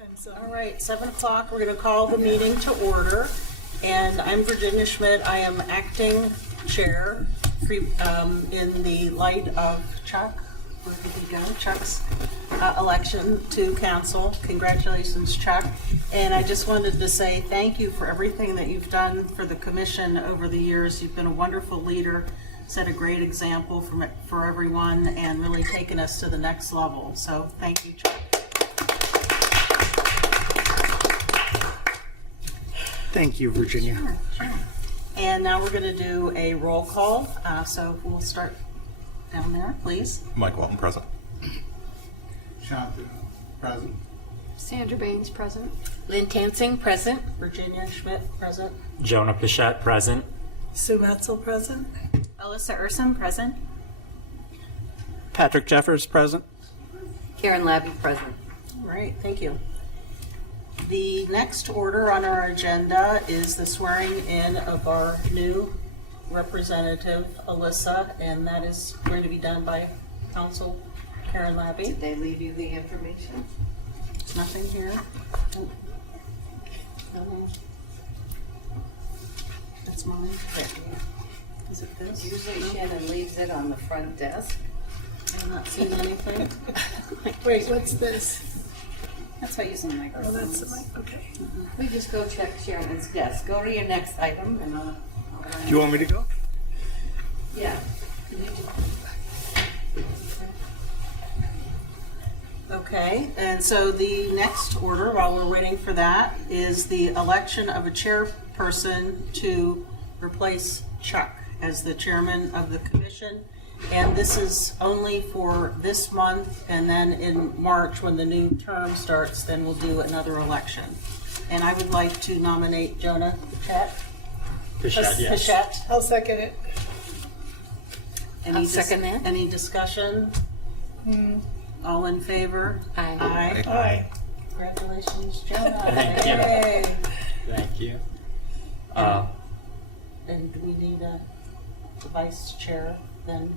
All right, 7 o'clock, we're going to call the meeting to order. And I'm Virginia Schmidt. I am acting chair in the light of Chuck, where did he go? Chuck's election to council. Congratulations, Chuck. And I just wanted to say thank you for everything that you've done for the commission over the years. You've been a wonderful leader, set a great example for everyone, and really taken us to the next level. So thank you, Chuck. Thank you, Virginia. Sure. And now we're going to do a roll call. So we'll start down there, please. Mike Walton, present. Shanta, present. Sandra Baines, present. Lynn Tansing, present. Virginia Schmidt, present. Jonah Pichette, present. Sue Metzel, present. Alyssa Urson, present. Patrick Jeffers, present. Karen Labby, present. All right, thank you. The next order on our agenda is the swearing in of our new representative, Alyssa, and that is going to be done by Council Karen Labby. Did they leave you the information? There's nothing here. No. That's mine. Is it this? Usually No? Shannon leaves it on the front desk. I'm not seeing anything. Wait, what's this? That's why I use the microphone. Oh, that's the mic. Okay. We just go check Shannon's desk. Go to your next item and I'll Do you want me to go? Yeah. Okay, and so the next order, while we're waiting for that, is the election of a chairperson to replace Chuck as the chairman of the commission. And this is only for this month, and then in March, when the new term starts, then we'll do another election. And I would like to nominate Jonah Pichette. Pichette, yes. Pichette. I'll second it. I'll second that. Any discussion? All in favor? Aye. Aye. Aye. Congratulations, Jonah. Thank you. Yay. Thank you. And do we need a vice chair? Then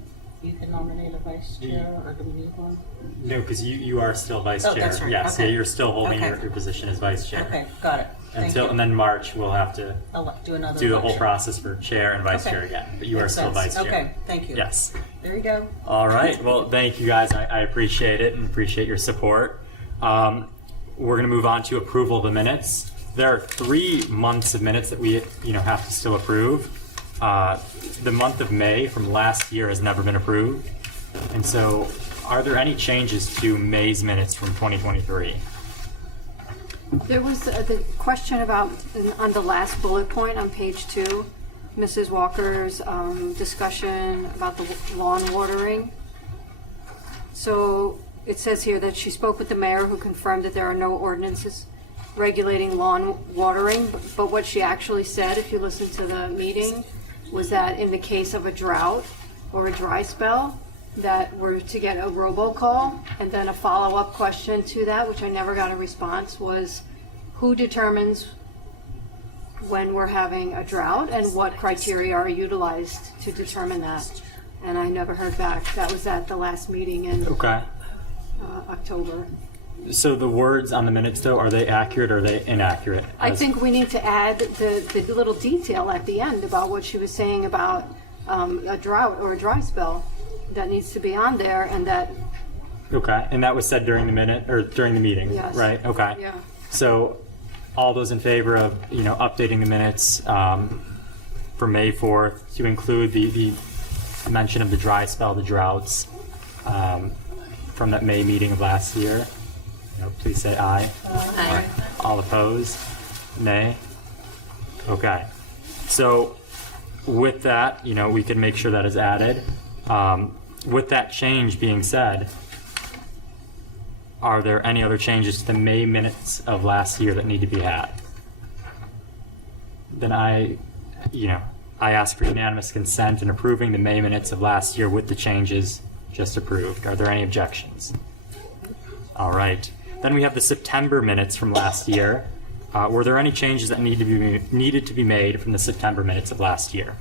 you can nominate a vice chair, or do we need one? No, because you are still vice Oh, chair. that's right. Yes, Okay. yeah, you're still holding Okay. your position as vice chair. Okay, got it. Thank you. And then March, we'll have to Do another do the whole election. process for chair and vice Okay. chair again. But you are Makes still sense. vice chair. Okay, thank you. Yes. There you go. All right. Well, thank you guys. I appreciate it and appreciate your support. We're going to move on to approval of the minutes. There are 3 months of minutes that we have to still approve. The month of May from last year has never been approved. And so are there any changes to May's minutes from 2023? There was the question about, on the last bullet point on page 2, Mrs. Walker's discussion about the lawn watering. So it says here that she spoke with the mayor, who confirmed that there are no ordinances regulating lawn watering. But what she actually said, if you listen to the meeting, was that in the case of a drought or a dry spell, that we're to get a robocall. And then a follow-up question to that, which I never got a response, was who determines when we're having a drought and what criteria are utilized to determine that? And I never heard back. That was at the last meeting in Okay. October. So the words on the minutes, though, are they accurate or are they inaccurate? I think we need to add the little detail at the end about what she was saying about a drought or a dry spell. That needs to be on there, and that. Okay. And that was said during the meeting, Yes. right? Okay. Yeah. So all those in favor of, updating the minutes for May 4th to include the mention of the dry spell, the droughts from that May meeting of last year, please say aye. Aye. All opposed? Nay? Okay. So with that, we can make sure that is added. With that change being said, are there any other changes to the May minutes of last year that need to be had? Then I ask for unanimous consent in approving the May minutes of last year with the changes just approved. Are there any objections? All right. Then we have the September minutes from last year. Were there any changes that needed to be made from the September minutes of last year?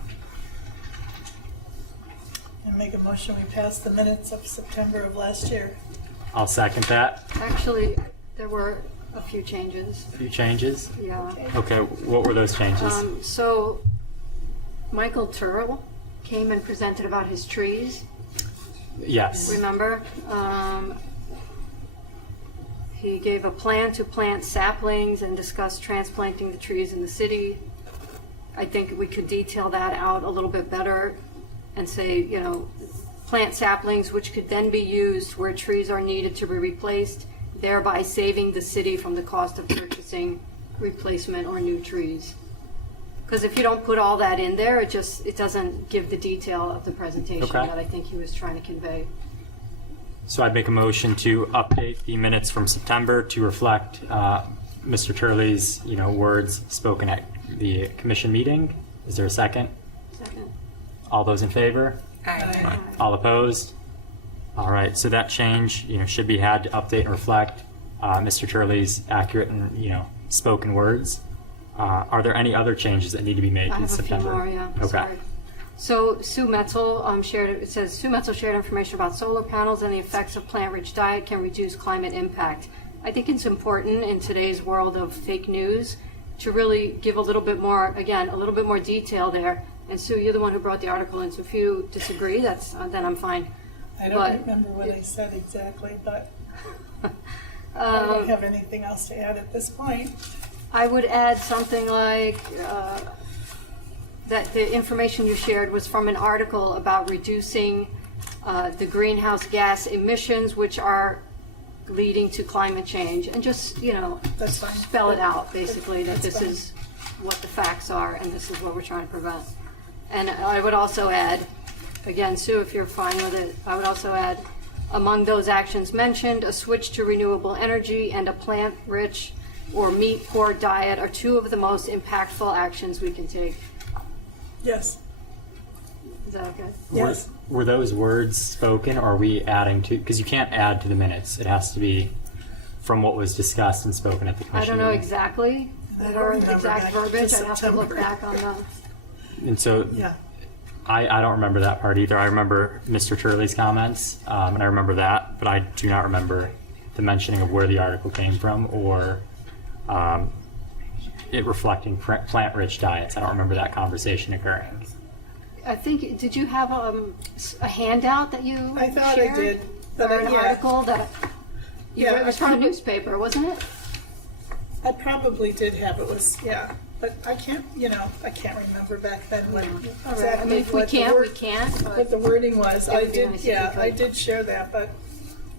And make a motion, we pass the minutes of September of last year. I'll second that. Actually, there were a few changes. A few changes? Yeah. Okay, what were those changes? So Michael Turrell came and presented about his trees, Yes. remember? He gave a plan to plant saplings and discuss transplanting the trees in the city. I think we could detail that out a little bit better and say, you know, plant saplings which could then be used where trees are needed to be replaced, thereby saving the city from the cost of purchasing replacement or new trees. Because if you don't put all that in there, it doesn't give the detail of the presentation Okay. that I think he was trying to convey. So I'd make a motion to update the minutes from September to reflect Mr. Turley's, words spoken at the commission meeting. Is there a second? Second. All those in favor? Aye. All opposed? All right, so that change, should be had to update and reflect Mr. Turley's accurate and, spoken words. Are there any other changes that need to be made I in have a few September? more, yeah. Okay. Sorry. So Sue Metzel Sue Metzel shared information about solar panels and the effects of plant-rich diet can reduce climate impact. I think it's important in today's world of fake news to really give a little bit more detail there. And Sue, you're the one who brought the article in, so if you disagree, then I'm fine. I But- don't remember what I said exactly, but I don't have anything else to add at this point. I would add something like that the information you shared was from an article about reducing the greenhouse gas emissions, which are leading to climate change, and just, That's fine. spell it out, basically, that That's this fine. is what the facts are and this is what we're trying to prevent. And I would also add, again, Sue, if you're fine with it, I would also add, among those actions mentioned, a switch to renewable energy and a plant-rich or meat-poor diet are two of the most impactful actions we can take. Yes, Is that okay? yes. Were those words spoken, or are we adding to? Because you can't add to the minutes. It has to be from what was discussed and spoken at the I commission don't know meeting. exactly, I don't or remember exact back to verbiage, I'd have to look September. back on the, And so Yeah, I don't remember that part either. I remember Mr. Turley's comments, and I remember that, but I do not remember the mentioning of where the article came from or it reflecting plant-rich diets. I don't remember that conversation occurring. I think, did you have a handout that you I thought shared? I did, but Or an yeah. article that, Yeah, it was from a newspaper, wasn't it? I probably did have it was, yeah, but I can't remember back then what All right, I exactly mean, if we what the can't, we word, can't, what but the wording was. It I would be did, nice if you yeah, could. I did share that, but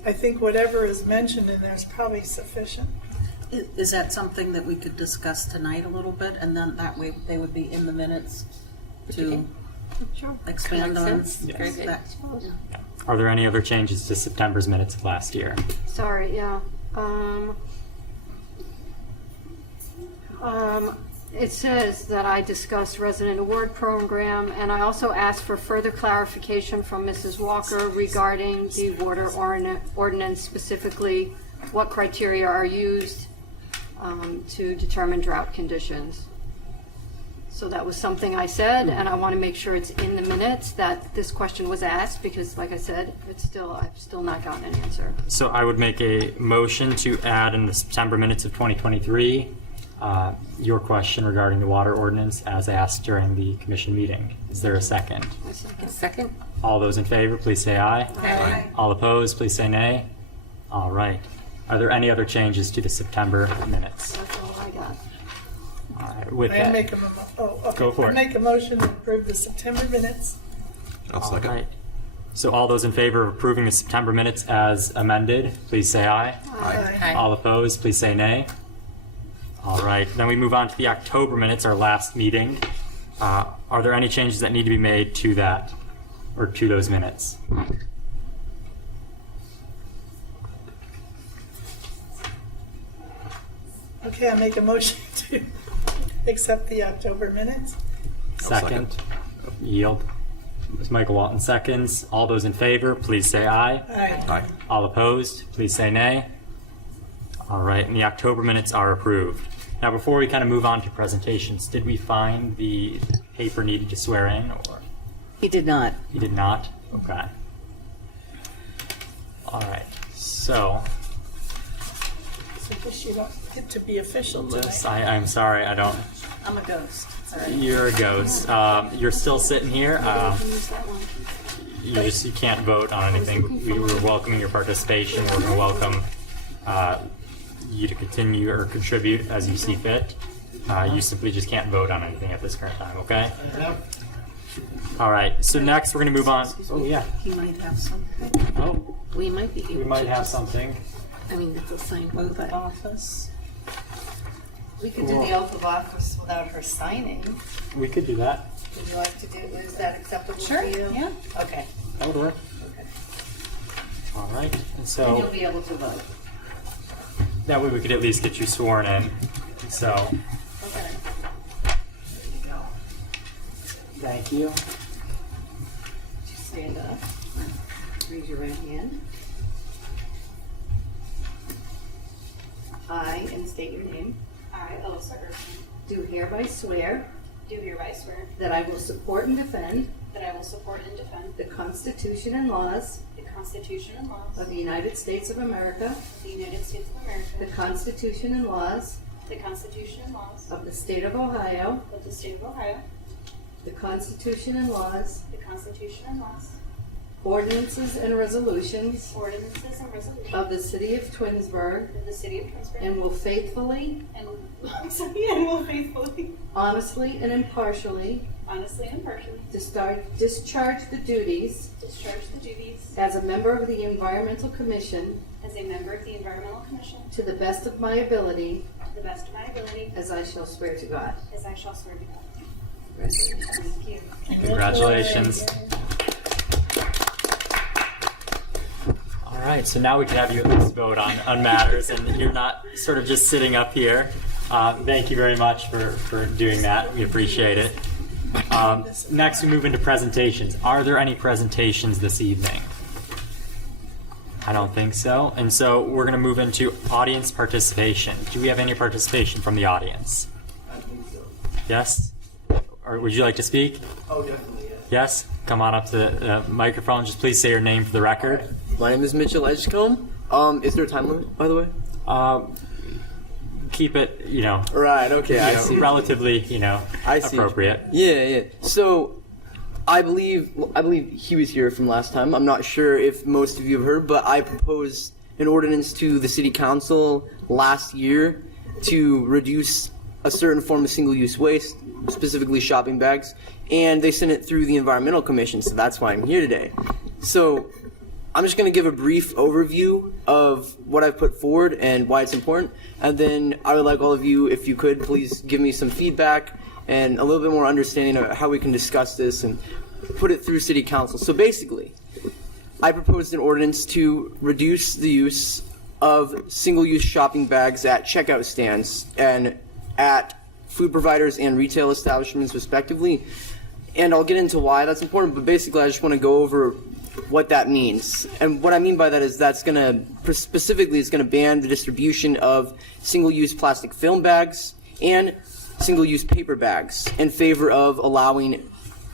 I think whatever is mentioned in there is probably sufficient. Is that something that we could discuss tonight a little bit, and then that way they would be in the minutes to sure. expand on sense. Yes. that? Are there any other changes to September's minutes of last year? Sorry, yeah. It says that I discussed resident award program, and I also asked for further clarification from Mrs. Walker regarding the water ordinance, specifically what criteria are used to determine drought conditions. So that was something I said, and I want to make sure it's in the minutes that this question was asked, because like I said, I've still not gotten an answer. So I would make a motion to add in the September minutes of 2023 your question regarding the water ordinance as asked during the commission meeting. Is there a second? My second. Second? All those in favor, please say aye. Aye. All opposed, please say nay. All right. Are there any other changes to the September minutes? That's all I got. All right. With I that, make okay. Go for I it. make a motion to approve the September minutes. I'll all second. right. So all those in favor of approving the September minutes as amended, please say aye. Aye. Aye. All opposed, please say nay. All right, then we move on to the October minutes, our last meeting. Are there any changes that need to be made to that, or to those minutes? Okay, I make a motion to accept the October minutes. Second. Yield. Ms. Michael Walton seconds. All those in favor, please say aye. Aye. Aye. All opposed, please say nay. All right, and the October minutes are approved. Now, before we kind of move on to presentations, did we find the paper needed to swear in, or He did not. you did not? Okay. All right, so because you don't get to be official Liz, tonight. I'm sorry, I don't. I'm a ghost. It's all right. You're a ghost. You're still sitting here. Use that one. You can't vote on anything. We were welcoming your participation. We're going to welcome you to continue or contribute as you see fit. You simply just can't vote on anything at this current time. Okay. All right. So next we're going to move on. Oh yeah. He might have something. Oh, We might be able we might to have just- something. I mean, that's a sign, Oath of but office. we could do the oath of office without her signing. We could do that. Would you like to do, is that acceptable to Sure, you? yeah. Okay. That would work. Okay. All right. And And so you'll be able to vote. that way we could at least get you sworn in. So Okay. There you go. thank you. Just stand up. Raise your right hand. I, and state your name, I, Alyssa Irvin, do hereby swear do hereby swear that I will support and defend that I will support and defend the Constitution and laws the Constitution and laws of the United States of America, of the United States of the America, Constitution and laws the Constitution and laws of the State of Ohio, of the State of Ohio, the Constitution and laws, the Constitution and laws, ordinances and resolutions ordinances and resolutions of the City of Twinsburg, of the City of Twinsburg, and will faithfully, and will faithfully, honestly, and impartially honestly, and impartially discharge the duties discharge the duties as a member of the Environmental Commission as a member of the Environmental Commission to the best of my ability, to the best of my ability, as I shall swear to God. as I shall swear to God. Congratulations. Thank you. Congratulations. All right, so now we can have you at least vote on matters, and you're not sort of just sitting up here. Thank you very much for doing that. We appreciate it. Next, we move into presentations. Are there any presentations this evening? I don't think so. And so we're going to move into audience participation. Do we have any participation from the audience? I think so. Yes? Or would you like to speak? Oh, definitely, yes. Yes? Come on up to the microphone. Just please say your name for the record. My name is Mitchell Edgecombe. Is there a time limit, by the way? Keep it, Right, okay, I see. relatively, I see. appropriate. Yeah. So, I believe he was here from last time. I'm not sure if most of you have heard, but I proposed an ordinance to the City Council last year to reduce a certain form of single-use waste, specifically shopping bags, and they sent it through the Environmental Commission, so that's why I'm here today. So, I'm just going to give a brief overview of what I've put forward and why it's important, and then I would like all of you, if you could, please give me some feedback and a little bit more understanding of how we can discuss this and put it through City Council. So basically, I proposed an ordinance to reduce the use of single-use shopping bags at checkout stands and at food providers and retail establishments respectively. And I'll get into why that's important, but basically I just want to go over what that means. And what I mean by that is it's going to ban the distribution of single-use plastic film bags and single-use paper bags in favor of allowing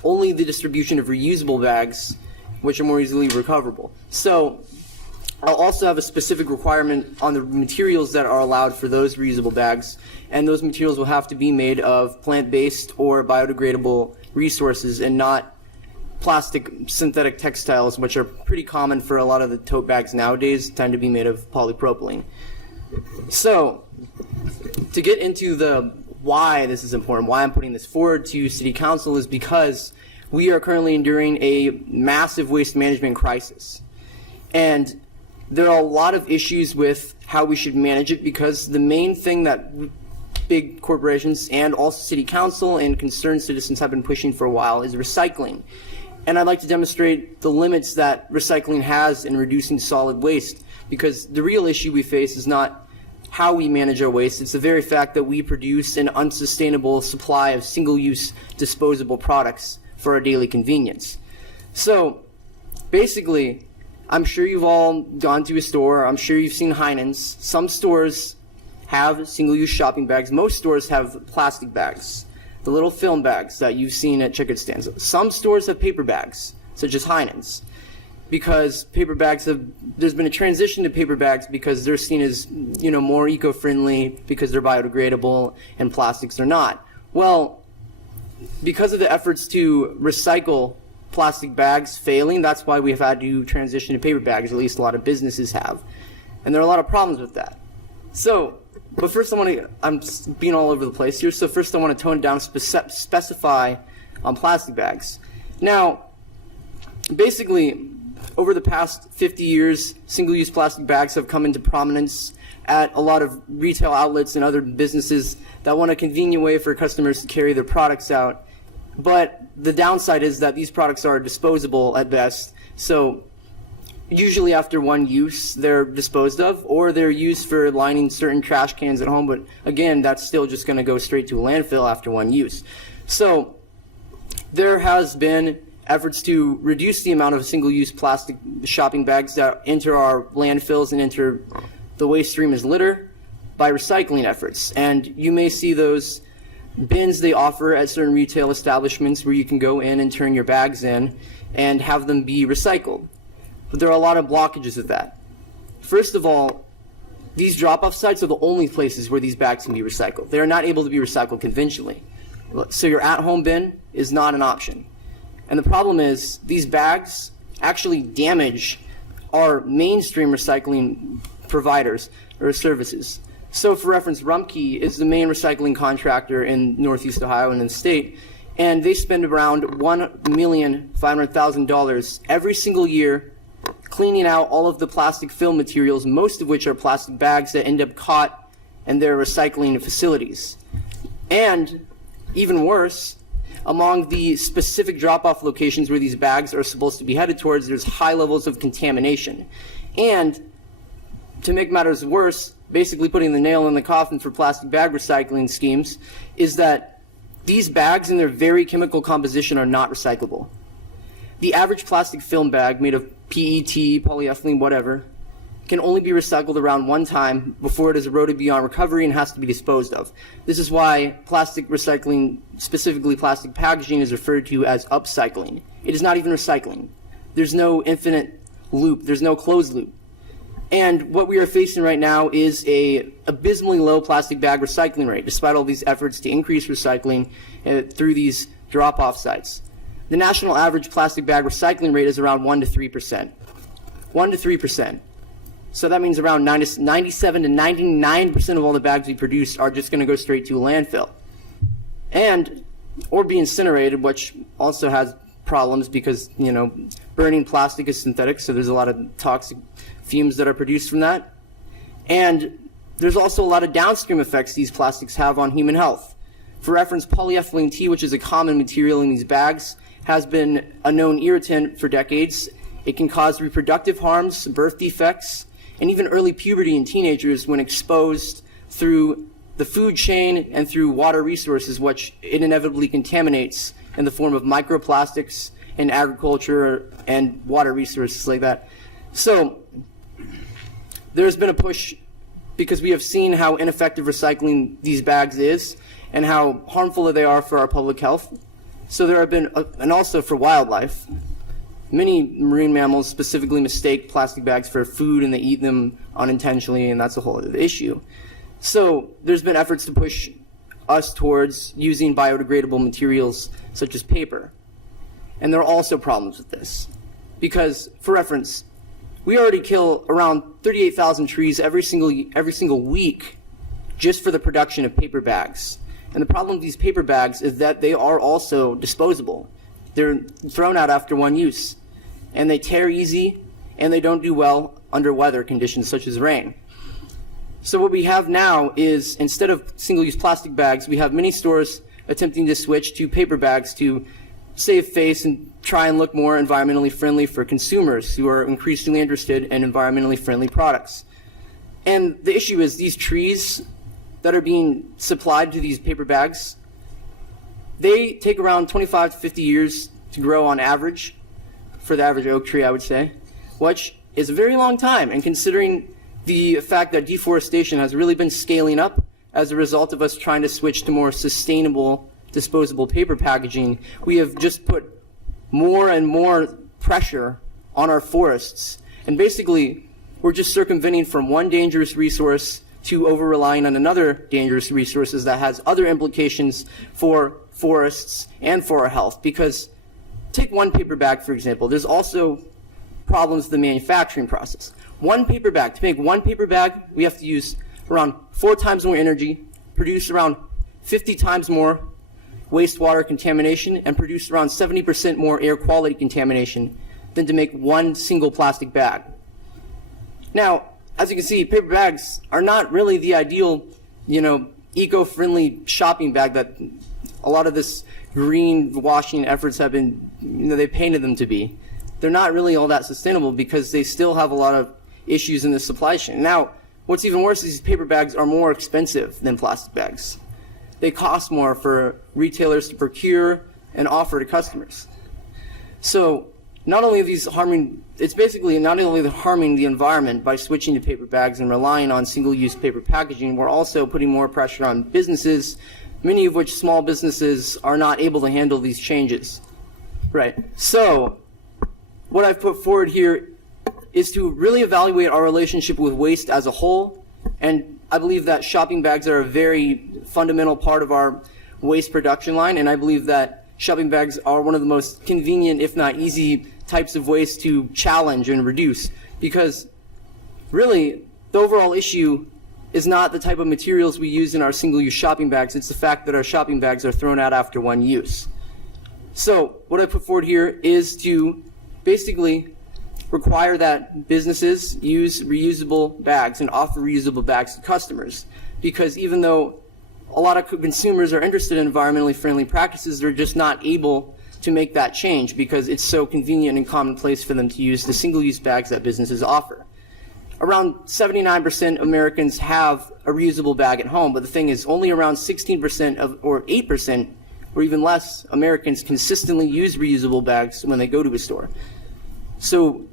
only the distribution of reusable bags, which are more easily recoverable. So I'll also have a specific requirement on the materials that are allowed for those reusable bags, and those materials will have to be made of plant-based or biodegradable resources and not plastic synthetic textiles, which are pretty common for a lot of the tote bags nowadays, tend to be made of polypropylene. So, to get into the why this is important, why I'm putting this forward to City Council, is because we are currently enduring a massive waste management crisis. And there are a lot of issues with how we should manage it, because the main thing that big corporations and also City Council and concerned citizens have been pushing for a while is recycling. And I'd like to demonstrate the limits that recycling has in reducing solid waste, because the real issue we face is not how we manage our waste, it's the very fact that we produce an unsustainable supply of single-use disposable products for our daily convenience. So, basically, I'm sure you've all gone to a store, I'm sure you've seen Heinen's. Some stores have single-use shopping bags, most stores have plastic bags, the little film bags that you've seen at checkout stands. Some stores have paper bags, such as Heinen's. because there's been a transition to paper bags because they're seen as, more eco-friendly because they're biodegradable and plastics are not. Well, because of the efforts to recycle plastic bags failing, that's why we have had to transition to paper bags, at least a lot of businesses have. And there are a lot of problems with that. But first I'm being all over the place here, so first I want to tone it down, specify on plastic bags. Now, basically, over the past 50 years, single-use plastic bags have come into prominence at a lot of retail outlets and other businesses that want a convenient way for customers to carry their products out. But the downside is that these products are disposable at best. So usually after one use, they're disposed of, or they're used for lining certain trash cans at home. But again, that's still just going to go straight to a landfill after one use. So there has been efforts to reduce the amount of single-use plastic shopping bags that enter our landfills and enter the waste stream as litter by recycling efforts. And you may see those bins they offer at certain retail establishments where you can go in and turn your bags in and have them be recycled. But there are a lot of blockages with that. First of all, these drop-off sites are the only places where these bags can be recycled. They are not able to be recycled conventionally. So your at-home bin is not an option. And the problem is these bags actually damage our mainstream recycling providers or services. So for reference, Rumpke is the main recycling contractor in Northeast Ohio and in the state, and they spend around $1,500,000 every single year cleaning out all of the plastic film materials, most of which are plastic bags that end up caught in their recycling facilities. And even worse, among the specific drop-off locations where these bags are supposed to be headed towards, there's high levels of contamination. And to make matters worse, basically putting the nail in the coffin for plastic bag recycling schemes, is that these bags in their very chemical composition are not recyclable. The average plastic film bag made of PET, polyethylene, whatever, can only be recycled around one time before it is eroded beyond recovery and has to be disposed of. This is why plastic recycling, specifically plastic packaging, is referred to as upcycling. It is not even recycling. There's no infinite loop. There's no closed loop. And what we are facing right now is a abysmally low plastic bag recycling rate, despite all these efforts to increase recycling through these drop-off sites. The national average plastic bag recycling rate is around 1 to 3%. 1 to 3%. So that means around 97 to 99% of all the bags we produce are just going to go straight to a landfill. Or be incinerated, which also has problems because, burning plastic is synthetic, so there's a lot of toxic fumes that are produced from that. And there's also a lot of downstream effects these plastics have on human health. For reference, polyethylene T, which is a common material in these bags, has been a known irritant for decades. It can cause reproductive harms, birth defects, and even early puberty in teenagers when exposed through the food chain and through water resources, which it inevitably contaminates in the form of microplastics in agriculture and water resources like that. So there's been a push because we have seen how ineffective recycling these bags is and how harmful they are for our public health. So there have been, and also for wildlife, many marine mammals specifically mistake plastic bags for food and they eat them unintentionally, and that's a whole other issue. So there's been efforts to push us towards using biodegradable materials such as paper. And there are also problems with this. Because, for reference, we already kill around 38,000 trees every single week just for the production of paper bags. And the problem with these paper bags is that they are also disposable. They're thrown out after one use. And they tear easy, and they don't do well under weather conditions such as rain. So what we have now is, instead of single-use plastic bags, we have many stores attempting to switch to paper bags to save face and try and look more environmentally friendly for consumers who are increasingly interested in environmentally friendly products. And the issue is these trees that are being supplied to these paper bags, they take around 25 to 50 years to grow on average, for the average oak tree, I would say, which is a very long time. And considering the fact that deforestation has really been scaling up as a result of us trying to switch to more sustainable disposable paper packaging, we have just put more and more pressure on our forests. And basically, we're just circumventing from one dangerous resource to over-relying on another dangerous resources that has other implications for forests and for our health. Because take one paper bag, for example. There's also problems with the manufacturing process. One paper bag, to make one paper bag, we have to use around 4 times more energy, produce around 50 times more wastewater contamination, and produce around 70% more air quality contamination than to make one single plastic bag. Now, as you can see, paper bags are not really the ideal, eco-friendly shopping bag that a lot of this green washing efforts have been, they painted them to be. They're not really all that sustainable because they still have a lot of issues in the supply chain. Now, what's even worse is these paper bags are more expensive than plastic bags. They cost more for retailers to procure and offer to customers. So not only are these harming, it's basically not only harming the environment by switching to paper bags and relying on single-use paper packaging, we're also putting more pressure on businesses, many of which small businesses are not able to handle these changes. Right. So what I've put forward here is to really evaluate our relationship with waste as a whole, and I believe that shopping bags are a very fundamental part of our waste production line, and I believe that shopping bags are one of the most convenient, if not easy, types of waste to challenge and reduce, because really the overall issue is not the type of materials we use in our single-use shopping bags, it's the fact that our shopping bags are thrown out after one use. So what I put forward here is to basically require that businesses use reusable bags and offer reusable bags to customers, because even though a lot of consumers are interested in environmentally friendly practices, they're just not able to make that change because it's so convenient and commonplace for them to use the single-use bags that businesses offer. Around 79% of Americans have a reusable bag at home, but the thing is only around 16% or 8% or even less Americans consistently use reusable bags when they go to a store. So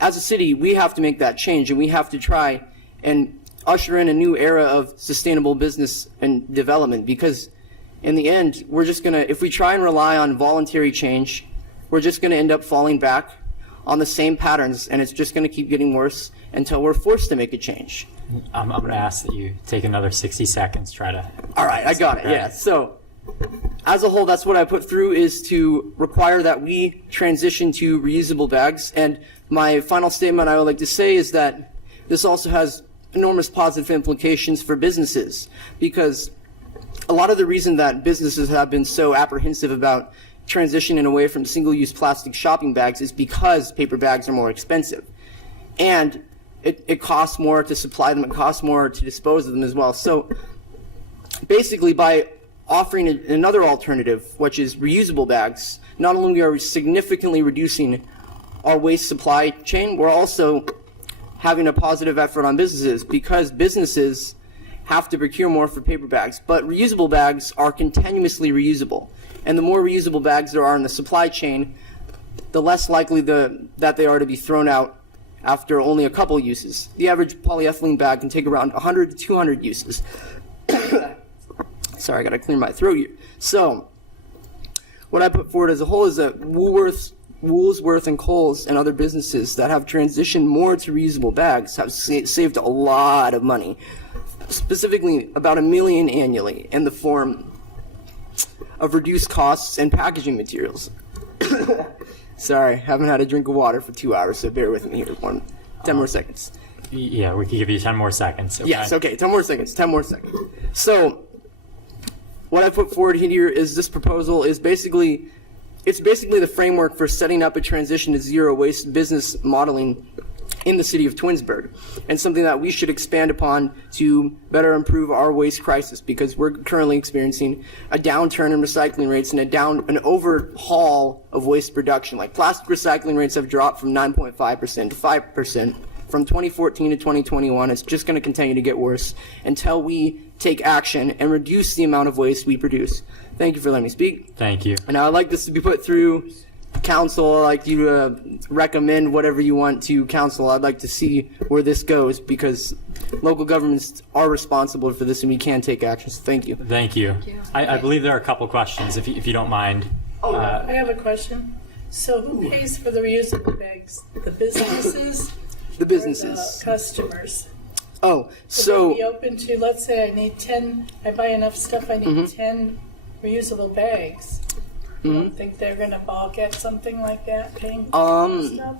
as a city, we have to make that change, and we have to try and usher in a new era of sustainable business and development, because in the end, we're just going to, if we try and rely on voluntary change, we're just going to end up falling back on the same patterns, and it's just going to keep getting worse until we're forced to make a change. I'm going to ask that you take another 60 seconds, try to... All right, I got it, yeah. So as a whole, that's what I put through, is to require that we transition to reusable bags. And my final statement I would like to say is that this also has enormous positive implications for businesses, because a lot of the reason that businesses have been so apprehensive about transitioning away from single-use plastic shopping bags is because paper bags are more expensive. And it costs more to supply them, it costs more to dispose of them as well. So basically, by offering another alternative, which is reusable bags, not only are we significantly reducing our waste supply chain, we're also having a positive effort on businesses, because businesses have to procure more for paper bags. But reusable bags are continuously reusable. And the more reusable bags there are in the supply chain, the less likely that they are to be thrown out after only a couple uses. The average polyethylene bag can take around 100 to 200 uses. Sorry, I gotta clear my throat here. So, what I put forward as a whole is that Woolworth and Kohl's and other businesses that have transitioned more to reusable bags have saved a lot of money, specifically about $1 million annually, in the form of reduced costs and packaging materials. Sorry, haven't had a drink of water for 2 hours, so bear with me here. 10 more seconds. Yeah, we can give you 10 more seconds. Okay? Yes, okay, 10 more seconds. So, what I put forward here is this proposal is basically the framework for setting up a transition to zero waste business modeling in the city of Twinsburg, and something that we should expand upon to better improve our waste crisis, because we're currently experiencing a downturn in recycling rates and an overhaul of waste production. Like, plastic recycling rates have dropped from 9.5% to 5% from 2014 to 2021. It's just going to continue to get worse until we take action and reduce the amount of waste we produce. Thank you for letting me speak. Thank you. And I'd like this to be put through council. I'd like you to recommend whatever you want to council. I'd like to see where this goes, because local governments are responsible for this and we can take action. So thank you. Thank you. I believe there are a couple questions, if you don't mind. I have a question. So who pays for the reusable bags? The businesses? The Or businesses. the customers? Oh, Would so they be open to, let's say I need 10, I buy enough stuff, I need 10 reusable bags. You don't think they're gonna balk at something like that, paying for stuff?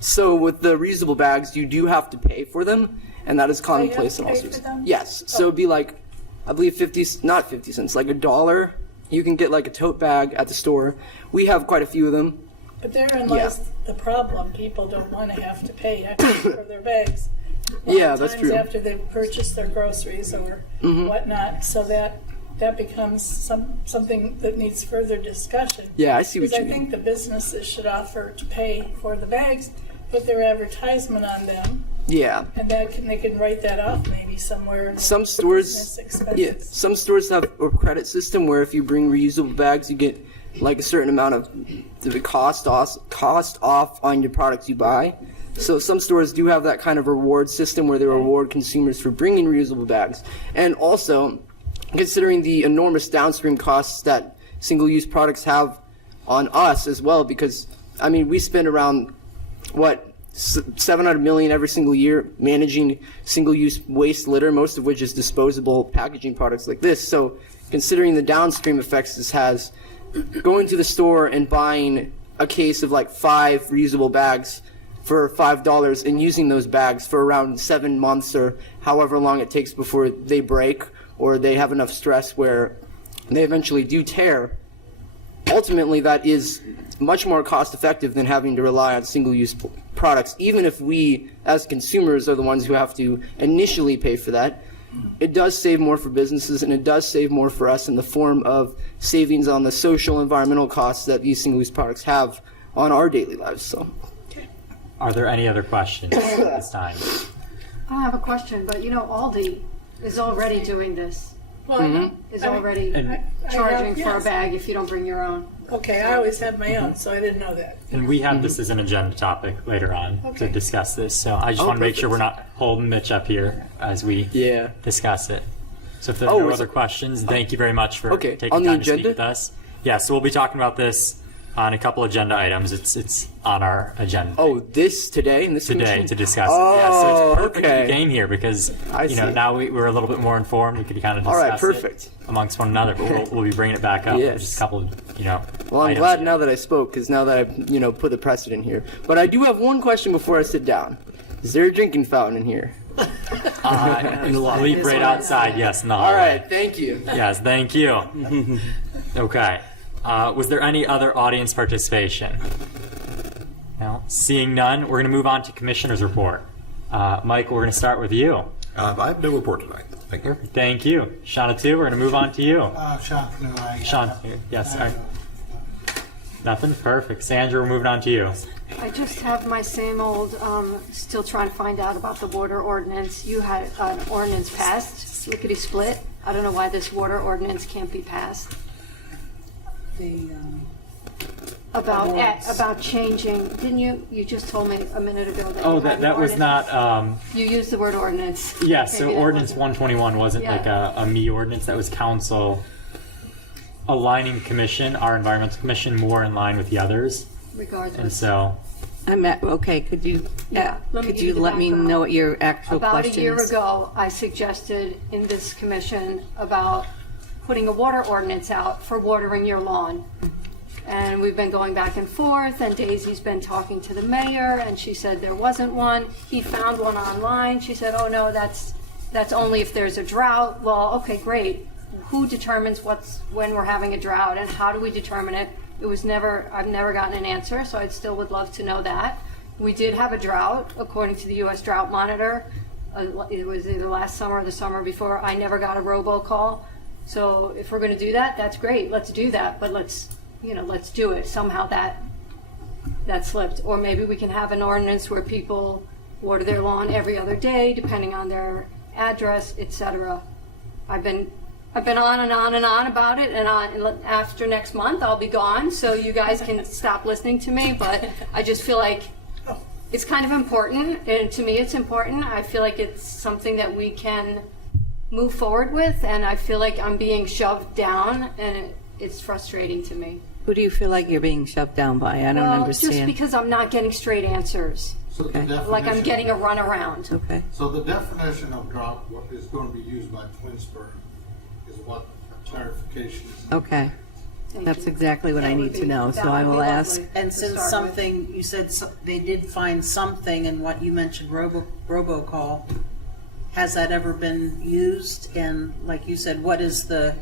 so with the reusable bags, you do have to pay for them, and that is commonplace in all pay for stores. them? Yes. So it'd be like, I believe 50, not 50 cents, like $1. You can get like a tote bag at the store. We have quite a few of them. But therein lies the problem, people don't wanna have to pay extra for their bags. Yeah, that's Times true. after they've purchased their groceries or whatnot, so that becomes something that needs further discussion. Yeah, I see what Because you I mean. think the businesses should offer to pay for the bags, put their advertisement on them, Yeah. and they can write that off maybe somewhere. in Some the stores, business expenses. yeah, some stores have a credit system where if you bring reusable bags, you get like a certain amount of the cost off on your products you buy. So some stores do have that kind of reward system where they reward consumers for bringing reusable bags. And also, considering the enormous downstream costs that single-use products have on us as well, because, I mean, we spend around, what, 700 million every single year managing single-use waste litter, most of which is disposable packaging products like this. So considering the downstream effects this has, going to the store and buying a case of like 5 reusable bags for $5 and using those bags for around 7 months or however long it takes before they break or they have enough stress where they eventually do tear, ultimately that is much more cost effective than having to rely on single-use products, even if we as consumers are the ones who have to initially pay for that. It does save more for businesses, and it does save more for us in the form of savings on the social environmental costs that these single-use products have on our daily lives. So Are there any other questions at this time? I have a question, but you know, Aldi is already doing this. Well, I know. Is I mean, already And, charging for a yes. bag if you don't bring your own. Okay, I always have my own, so I didn't know that. and we have this as an agenda topic later on to Okay. discuss this. So I just Oh, want to make sure perfect. we're not holding Mitch up here as we yeah. discuss it. So if there Oh, are no is other it- questions, thank you very much for Okay, taking on the time to speak agenda? with us. Yeah, so we'll be talking about this on a couple agenda items. It's on our agenda Oh, this today in this today commission? to discuss Oh, it. Yeah, so it's perfect okay. you came here because I you know see. now we're a little bit more informed. We could kind of All discuss right, perfect. it amongst one another. But we'll be bringing it back up. Yes. Just a couple, Well, I'm items glad here. now that I spoke, because now that I've, put the precedent here. But I do have one question before I sit down. Is there a drinking fountain in here? Leave right outside. Yes, no. All right, thank you. Yes, thank you. Okay. Was there any other audience participation? No. Seeing none, we're going to move on to commissioner's report. Mike, we're going to start with you. I have no report tonight. Thank you. Thank you. Shauna, too, we're going to move on to you. Sean, no, Sean, yes. Nothing? Perfect. Sandra, we're moving on to you. I just have my same old, still trying to find out about the water ordinance. You had an ordinance passed, lickety split. I don't know why this water ordinance can't be passed. About changing, didn't you just told me a minute ago that Oh, you had that an was ordinance? not, You used the word ordinance. yeah, so Maybe that ordinance wasn't- 121 wasn't Yeah. like a me ordinance. That was council aligning commission, our environmental commission, more in line with the others. And Regardless. so, Okay, could you, Yeah, let me could give you you the let me background. know what your actual About question is? a year ago, I suggested in this commission about putting a water ordinance out for watering your lawn. And we've been going back and forth, and Daisy's been talking to the mayor, and she said there wasn't one. He found one online. She said, oh no, that's only if there's a drought. Well, okay, great. Who determines when we're having a drought, and how do we determine it? I've never gotten an answer, so I still would love to know that. We did have a drought, according to the U.S. Drought Monitor. It was either last summer or the summer before. I never got a robocall. So if we're going to do that, that's great. Let's do that, but let's do it. Somehow that slipped. Or maybe we can have an ordinance where people water their lawn every other day, depending on their address, etc. I've been on and on and on about it, and after next month I'll be gone, so you guys can stop listening to me, but I just feel like it's kind of important, and to me it's important. I feel like it's something that we can move forward with, and I feel like I'm being shoved down, and it's frustrating to me. Who do you feel like you're being shoved down by? I don't Well, understand. just because I'm not getting straight answers, So the Okay. definition, like I'm getting a runaround. Okay. So the definition of drought, what is going to be used by Twinsburg, is what clarification is. Okay. Thank That's you. exactly what I That would need to be- know, that so I would be will ask. lovely And to since start with. something, you said they did find something in what you mentioned, robocall, has that ever been used? And like you said, what is the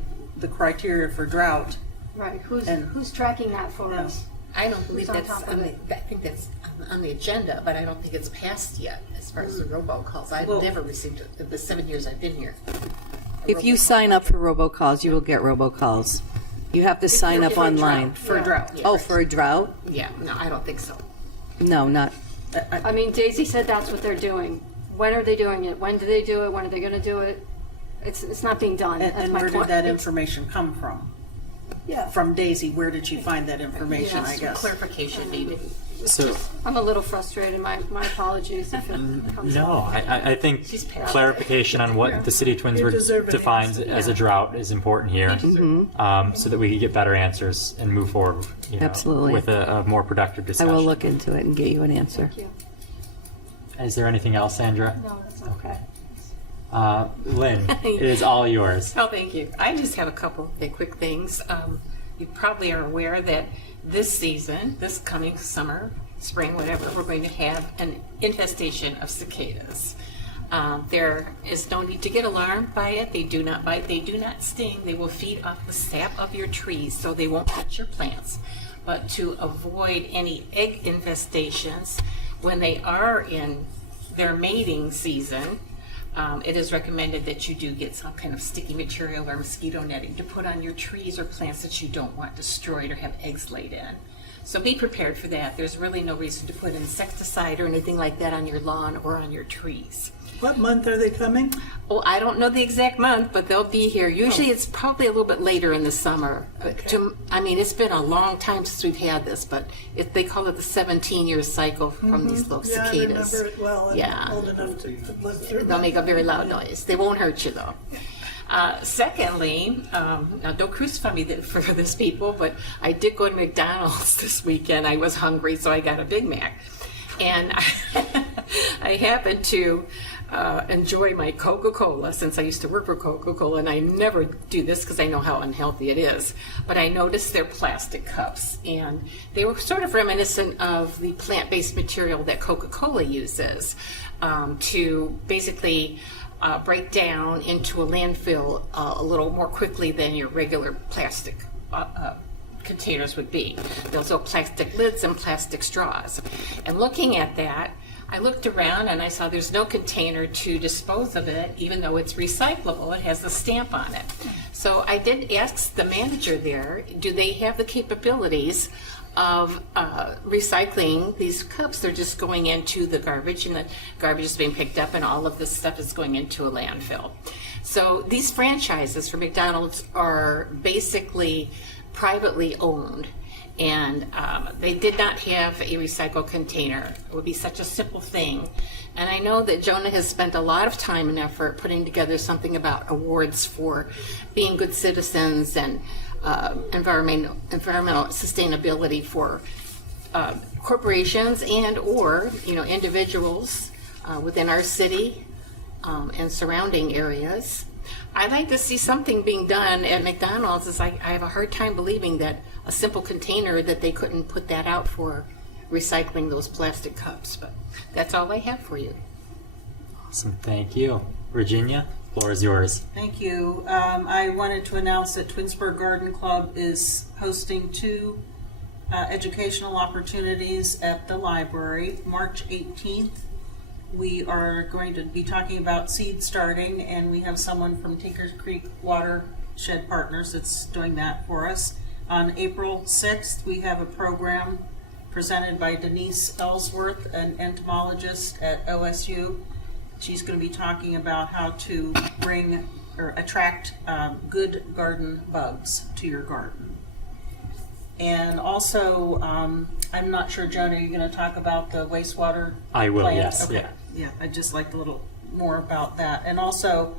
criteria for drought? Right, And- who's tracking that for Yeah. us? I don't believe Who's on that's top of on the, it? I think that's on the agenda, but I don't think it's passed yet as far as the robocalls. I've Well- never received it in the 7 years I've been here. If you sign up for robocalls, you will get robocalls. You have to sign up online. For drought. Oh, for a drought? Yeah, no, I don't think so. No, not. I mean, Daisy said that's what they're doing. When are they doing it? When do they do it? When are they gonna do it? It's not being done. And, That's and my where point. did that information come from? Yeah. From Daisy, where did she find that information, I Yes, guess? clarification needed. So, I'm a little frustrated. My apologies if it comes no, up. I think She's passed. clarification on what the city of You deserve Twinsburg an defines answer. as a drought is important here, so that we can get better answers and move forward. You know, Absolutely. with a more productive I discussion. will look into it and get you an answer. Thank you. Is there anything else, Sandra? No, that's not Okay. Lynn, it is all yours. Oh, thank you. I just have a couple of quick things. You probably are aware that this season, this coming summer, spring, whatever, we're going to have an infestation of cicadas. There is no need to get alarmed by it. They do not bite. They do not sting. They will feed off the sap of your trees, so they won't hurt your plants. But to avoid any egg infestations, when they are in their mating season, it is recommended that you do get some kind of sticky material or mosquito netting to put on your trees or plants that you don't want destroyed or have eggs laid in. So be prepared for that. There's really no reason to put insecticide or anything like that on your lawn or on your trees. What month are they coming? Well, I don't know the exact month, but they'll be here. Usually it's probably a little bit later in the summer. I mean, it's been a long time since we've had this, but they call it the 17-year cycle from these little Yeah, I cicadas. remember it well. I'm Yeah. old enough to live through They'll that. make a very loud noise. They won't hurt you though. Secondly, now don't crucify me for this, people, but I did go to McDonald's this weekend. I was hungry, so I got a Big Mac. And I happened to enjoy my Coca-Cola, since I used to work for Coca-Cola, and I never do this because I know how unhealthy it is. But I noticed their plastic cups, and they were sort of reminiscent of the plant-based material that Coca-Cola uses to basically break down into a landfill a little more quickly than your regular plastic containers would be. There's also plastic lids and plastic straws. And looking at that, I looked around and I saw there's no container to dispose of it, even though it's recyclable. It has a stamp on it. So I did ask the manager there, do they have the capabilities of recycling these cups? They're just going into the garbage, and the garbage is being picked up, and all of this stuff is going into a landfill. So these franchises for McDonald's are basically privately owned, and they did not have a recycle container. It would be such a simple thing. And I know that Jonah has spent a lot of time and effort putting together something about awards for being good citizens and environmental sustainability for corporations and or individuals within our city and surrounding areas. I'd like to see something being done at McDonald's. I have a hard time believing that a simple container that they couldn't put that out for recycling those plastic cups. But that's all I have for you. Awesome, thank you. Virginia, floor is yours. Thank you. I wanted to announce that Twinsburg Garden Club is hosting 2 educational opportunities at the library. March 18th, we are going to be talking about seed starting, and we have someone from Tinker Creek Watershed Partners that's doing that for us. On April 6th, we have a program presented by Denise Ellsworth, an entomologist at OSU. She's going to be talking about how to bring or attract good garden bugs to your garden. And also, I'm not sure, Joan, are you going to talk about the wastewater I will, plant? yes, Okay. yeah. Yeah, I'd just like a little more about that. And also,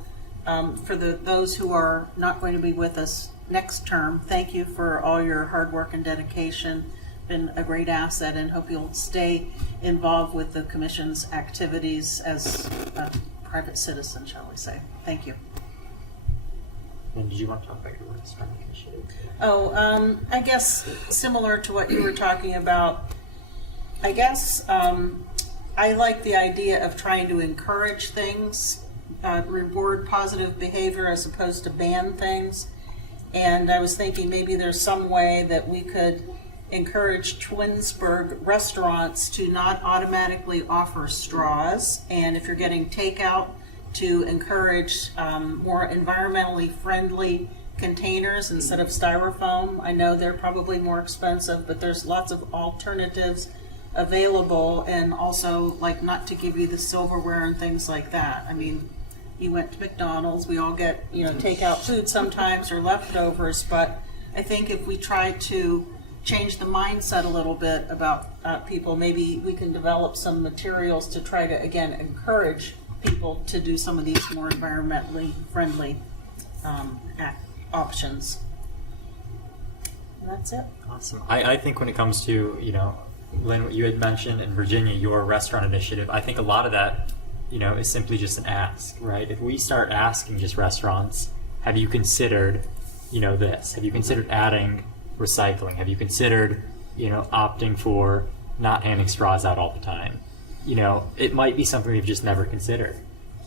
For those who are not going to be with us next term, thank you for all your hard work and dedication. Been a great asset, and hope you'll stay involved with the commission's activities as a private citizen, shall we say. Thank you. And did you want to talk about your restaurant initiative? Oh, I guess similar to what you were talking about, I guess I like the idea of trying to encourage things, reward positive behavior as opposed to ban things. And I was thinking maybe there's some way that we could encourage Twinsburg restaurants to not automatically offer straws. And if you're getting takeout, to encourage more environmentally friendly containers instead of styrofoam. I know they're probably more expensive, but there's lots of alternatives available, and also like not to give you the silverware and things like that. I mean, you went to McDonald's, we all get, takeout food sometimes or leftovers, but I think if we try to change the mindset a little bit about people, maybe we can develop some materials to try to, again, encourage people to do some of these more environmentally friendly options. And that's it. Awesome. I think when it comes to, Lynn, what you had mentioned in Virginia, your restaurant initiative, I think a lot of that, is simply just an ask, right? If we start asking just restaurants, have you considered, this? Have you considered adding recycling? Have you considered, opting for not handing straws out all the time? It might be something we've just never considered,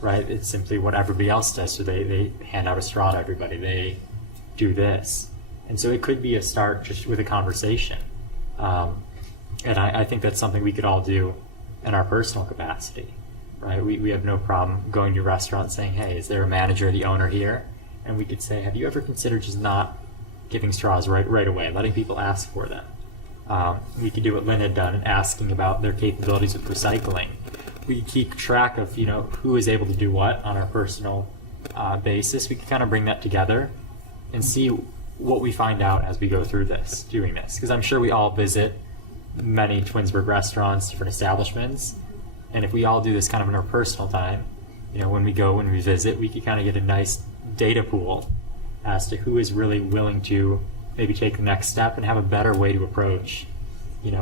right? It's simply what everybody else does. So they hand out a straw to everybody. They do this. And so it could be a start just with a conversation. And I think that's something we could all do in our personal capacity, right? We have no problem going to a restaurant saying, hey, is there a manager or the owner here? And we could say, have you ever considered just not giving straws right away, letting people ask for them? We could do what Lynn had done, asking about their capabilities with recycling. We could keep track of, who is able to do what on our personal basis. We could kind of bring that together and see what we find out as we go through doing this. Because I'm sure we all visit many Twinsburg restaurants, different establishments. And if we all do this kind of in our personal time, when we visit, we could kind of get a nice data pool as to who is really willing to maybe take the next step and have a better way to approach,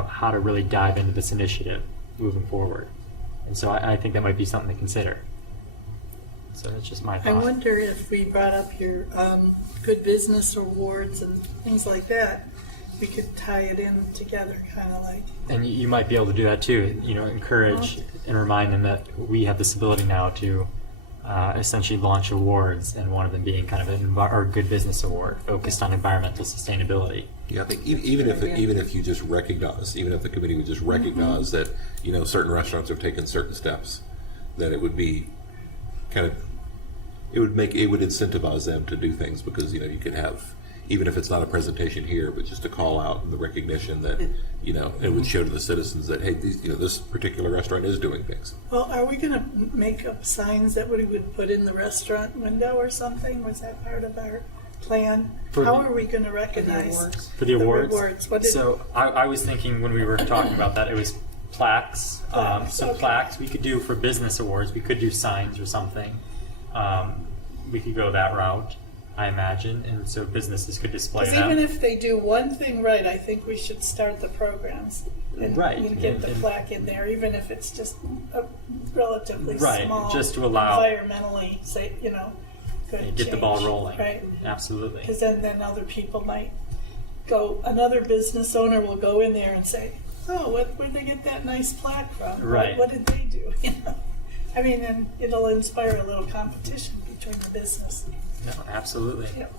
how to really dive into this initiative moving forward. And so I think that might be something to consider. So that's just my thought. I wonder if we brought up your good business awards and things like that, we could tie it in together, kind of like. And you might be able to do that too, encourage and remind them that we have this ability now to essentially launch awards, and one of them being kind of a good business award focused on environmental sustainability. Yeah, I think even if you just recognize, even if the committee would just recognize that certain restaurants have taken certain steps, that it would be it would incentivize them to do things, because you can have, even if it's not a presentation here, but just a call out and the recognition that it would show to the citizens that, hey, this particular restaurant is doing things. Well, are we going to make up signs that we would put in the restaurant window or something? Was that part of our plan? How are we going to recognize for the awards? So I was thinking when we were talking about that, it was plaques. Plaques we could do for business awards. We could do signs or something. We could go that route, I imagine, and so businesses could display them. Because even if they do one thing right, I think we should start the programs and get the plaque in there, even if it's just a relatively small, just to allow environmentally safe, good get change, the ball rolling. Right, absolutely. Because then other people might go. Another business owner will go in there and say, "Oh, where'd they get that nice plaque from? Right. What did they do?" I mean, and it'll inspire a little competition between the business. No, absolutely. Yep.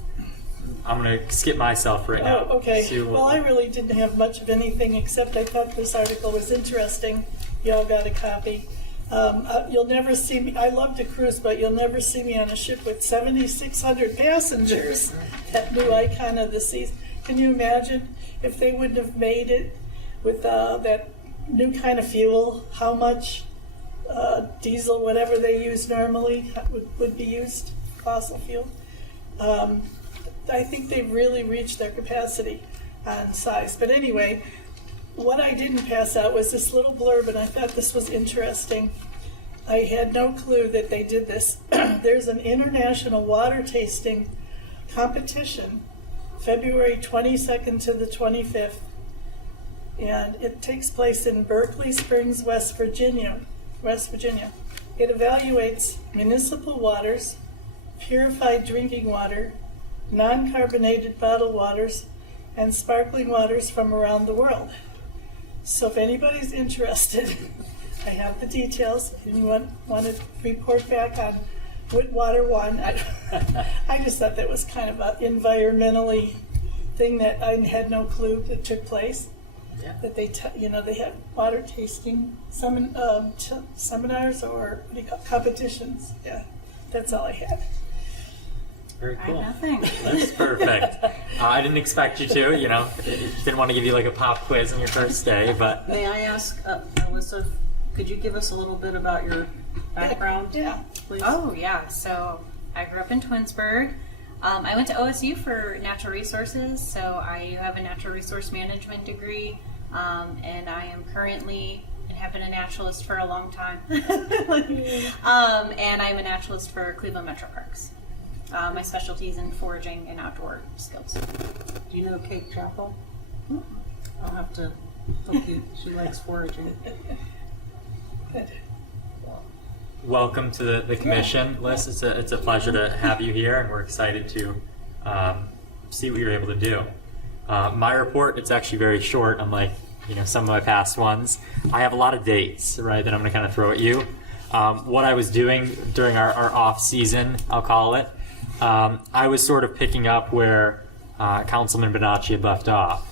I'm going to skip myself right now. Oh, okay. Well, I really didn't have much of anything, except I thought this article was interesting. Y'all got a copy. You'll never see me. I love to cruise, but you'll never see me on a ship with 7,600 passengers. That new icon of the seas. Can you imagine if they wouldn't have made it with that new kind of fuel? How much diesel, whatever they use normally, would be used? Fossil fuel. I think they've really reached their capacity on size. But anyway, what I didn't pass out was this little blurb, and I thought this was interesting. I had no clue that they did this. There's an international water tasting competition, February 22nd to the 25th, and it takes place in Berkeley Springs, West Virginia. It evaluates municipal waters, purified drinking water, non-carbonated bottled waters, and sparkling waters from around the world. So if anybody's interested, I have the details. Anyone want to report back on what water won? I just thought that was kind of an environmentally thing that I had no clue that took place. Yeah. That they have water tasting seminars or what do you call competitions. Yeah, that's all I had. Very cool. Nothing. That's perfect. I didn't expect you to, didn't want to give you like a pop quiz on your first day, but May I ask, Alyssa, could you give us a little bit about your background? Yeah. Please. Oh, yeah. So I grew up in Twinsburg. I went to OSU for natural resources, so I have a natural resource management degree, and I am currently, and have been a naturalist for a long time, and I'm a naturalist for Cleveland Metro Parks. My specialty is in foraging and outdoor skills. Do you know Kate Chappell? I'll have to hook you. She likes foraging. welcome to the commission, Liz. It's a pleasure to have you here, and we're excited to see what you're able to do. My report, it's actually very short, unlike some of my past ones. I have a lot of dates, right, that I'm going to kind of throw at you. What I was doing during our off season, I'll call it, I was sort of picking up where Councilman Bonacci had left off.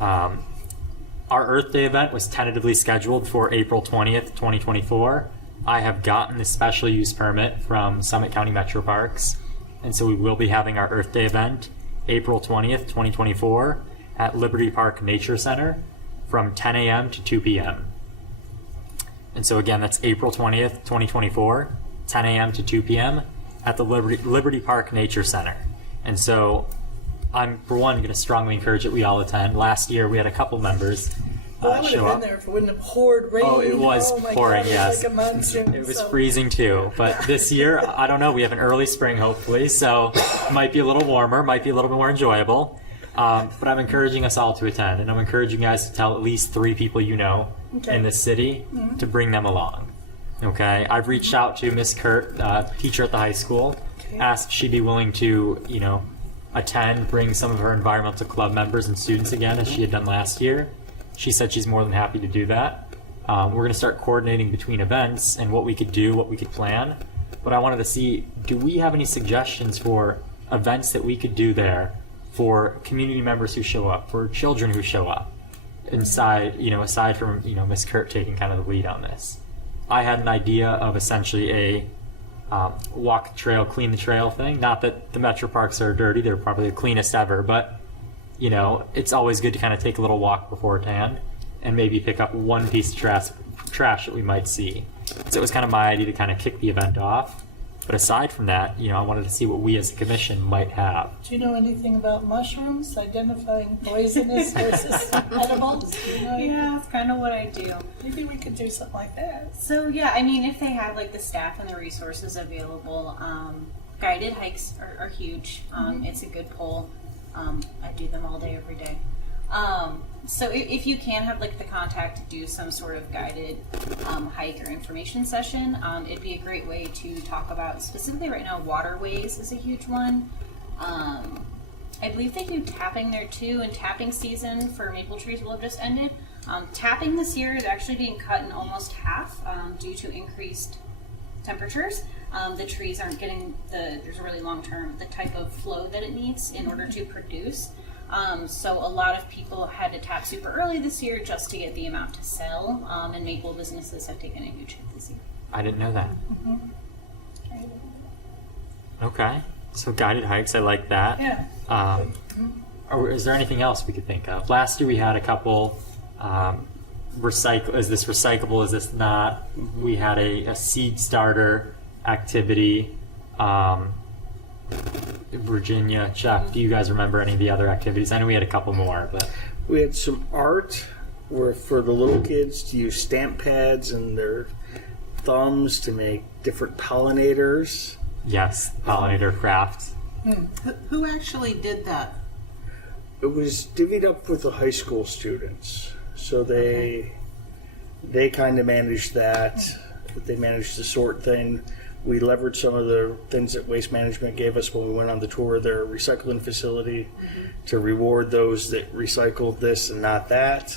Our Earth Day event was tentatively scheduled for April 20th, 2024. I have gotten the special use permit from Summit County Metro Parks, and so we will be having our Earth Day event April 20th, 2024 at Liberty Park Nature Center from 10 a.m. to 2 p.m. And so again, that's April 20th, 2024, 10 a.m. to 2 p.m. at the Liberty Park Nature Center. And so I'm, for one, going to strongly encourage that we all attend. Last year, we had a couple members Well, I would show have up. been there if it wouldn't have poured rain. Oh, it was my pouring, God, it yes. was like a monsoon. It was so- freezing too, but this year, I don't know, we have an early spring hopefully, so it might be a little warmer, might be a little bit more enjoyable. But I'm encouraging us all to attend, and I'm encouraging you guys to tell at least 3 people you know Okay. in the city to bring them along. Okay, I've reached out to Miss Kurt, teacher at the high school, asked if she'd be willing to, attend, bring some of her environmental club members and students again, as she had done last year. She said she's more than happy to do that. We're going to start coordinating between events and what we could do, what we could plan. But I wanted to see, do we have any suggestions for events that we could do there for community members who show up, for children who show up, aside from, Miss Kurt taking kind of the lead on this? I had an idea of essentially a walk the trail, clean the trail thing. Not that the Metro Parks are dirty, they're probably the cleanest ever, but it's always good to kind of take a little walk beforehand and maybe pick up one piece of trash that we might see. So it was kind of my idea to kind of kick the event off. But aside from that, I wanted to see what we as a commission might have. Do you know anything about mushrooms, identifying poisonous versus edibles? Do you know anything? Yeah, that's kind of what I do. Maybe we could do something like that. So yeah, I mean, if they have like the staff and the resources available, guided hikes are huge. It's a good pull. I do them all day, every day. So if you can have like the contact to do some sort of guided hike or information session, it'd be a great way to talk about, specifically right now, waterways is a huge one. I believe they do tapping there too, and tapping season for maple trees will have just ended. Tapping this year is actually being cut in almost half due to increased temperatures. The trees aren't getting there's a really long term, the type of flow that it needs in order to produce. So a lot of people had to tap super early this year just to get the amount to sell, and maple businesses have taken a huge hit this year. I didn't know that. Okay, so guided hikes, I like that. Yeah. Is there anything else we could think of? Last year we had a couple is this recyclable, is this not? We had a seed starter activity. Virginia, Chuck, do you guys remember any of the other activities? I know we had a couple more, but We had some art where for the little kids to use stamp pads and their thumbs to make different pollinators. Yes, pollinator craft. Who actually did that? It was divvied up with the high school students, so they kind of managed that. They managed to sort things. We leveraged some of the things that Waste Management gave us when we went on the tour of their recycling facility to reward those that recycled this and not that.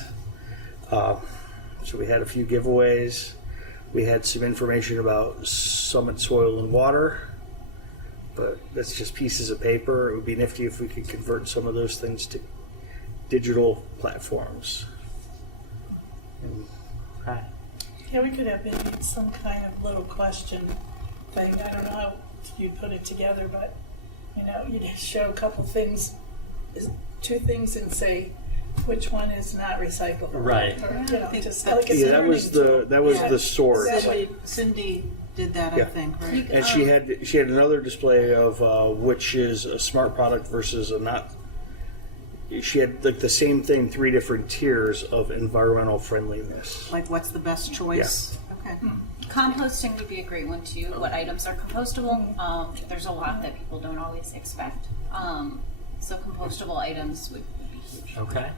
So we had a few giveaways. We had some information about Summit Soil and Water, but that's just pieces of paper. It would be nifty if we could convert some of those things to digital platforms. Okay. Yeah, we could have maybe some kind of little question thing. I don't know how you put it together, but you'd show a couple things, 2 things, and say which one is not recyclable. Right. Or, just Yeah, like a Yeah, that was the sort. Cindy did that, I Yeah. think, right? And she had another display of which is a smart product versus a not. She had like the same thing, 3 different tiers of environmental friendliness. Like, what's the best choice? Okay. Composting would be a great one too. What items are compostable? There's a lot that people don't always expect. So compostable items would be huge. Okay.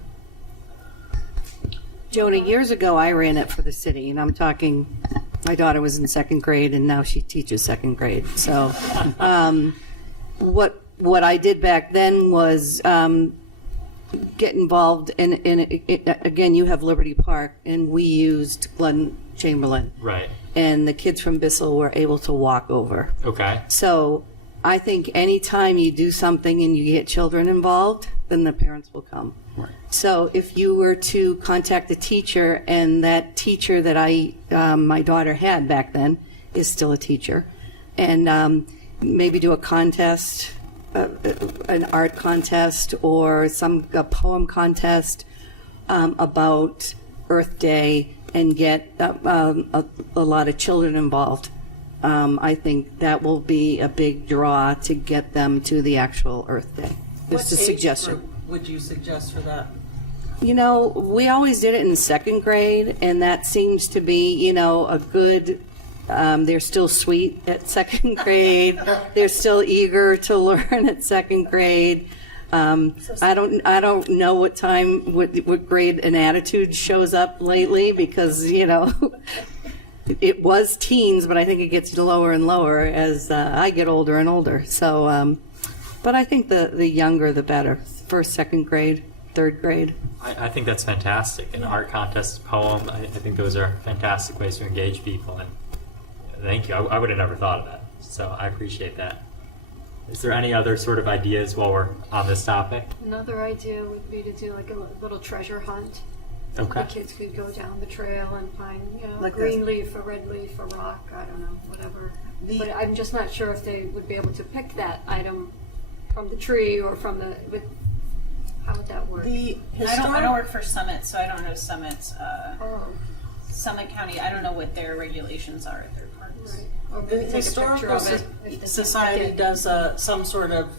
Jonah, years ago I ran it for the city, and I'm talking, my daughter was in 2nd grade and now she teaches 2nd grade. So what I did back then was get involved in again, you have Liberty Park, and we used Glen Chamberlain. Right. And the kids from Bissell were able to walk over. Okay. So I think anytime you do something and you get children involved, then the parents will come. Right. So if you were to contact a teacher, and that teacher that my daughter had back then is still a teacher, and maybe do a contest, an art contest or a poem contest about Earth Day, and get a lot of children involved. I think that will be a big draw to get them to the actual Earth Day. Just a What age suggestion. group would you suggest for that? We always did it in 2nd grade, and that seems to be, a good. They're still sweet at 2nd grade. They're still eager to learn at 2nd grade. I don't know what time, what grade an attitude shows up lately, because it was teens, but I think it gets lower and lower as I get older and older. So, but I think the younger the better. 1st, 2nd grade, 3rd grade. I think that's fantastic. An art contest, poem, I think those are fantastic ways to engage people. And thank you. I would have never thought of that. So I appreciate that. Is there any other sort of ideas while we're on this topic? Another idea would be to do like a little treasure hunt. Okay. The kids could go down the trail and find, Like green leaf, a red leaf, a rock, I don't know, whatever. But I'm just not sure if they would be able to pick that item from the tree or from how would that work? The I don't work for Summit, so I don't know Summit's Oh, Summit County. I don't know what their regulations are at their parks. right. Or The maybe take a picture Historical of it. if they Society can't pick it. does some sort of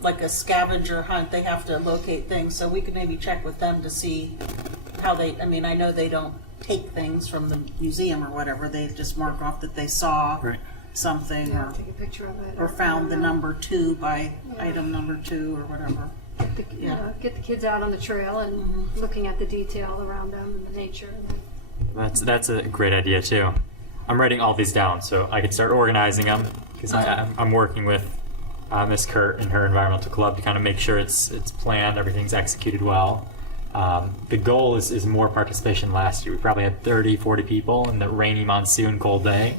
like a scavenger hunt. They have to locate things, so we could maybe check with them to see how they. I mean, I know they don't take things from the museum or whatever. They just mark off that they saw Right. something Yeah, take a picture of it. or found the I don't know. number 2 by Yeah. item number 2 or whatever. Get the kids out on the trail and looking at the detail around them and the nature. That's a great idea too. I'm writing all these down so I can start organizing them, because I'm working with Miss Kurt and her environmental club to kind of make sure it's planned, everything's executed well. The goal is more participation. Last year we probably had 30, 40 people in the rainy monsoon cold day.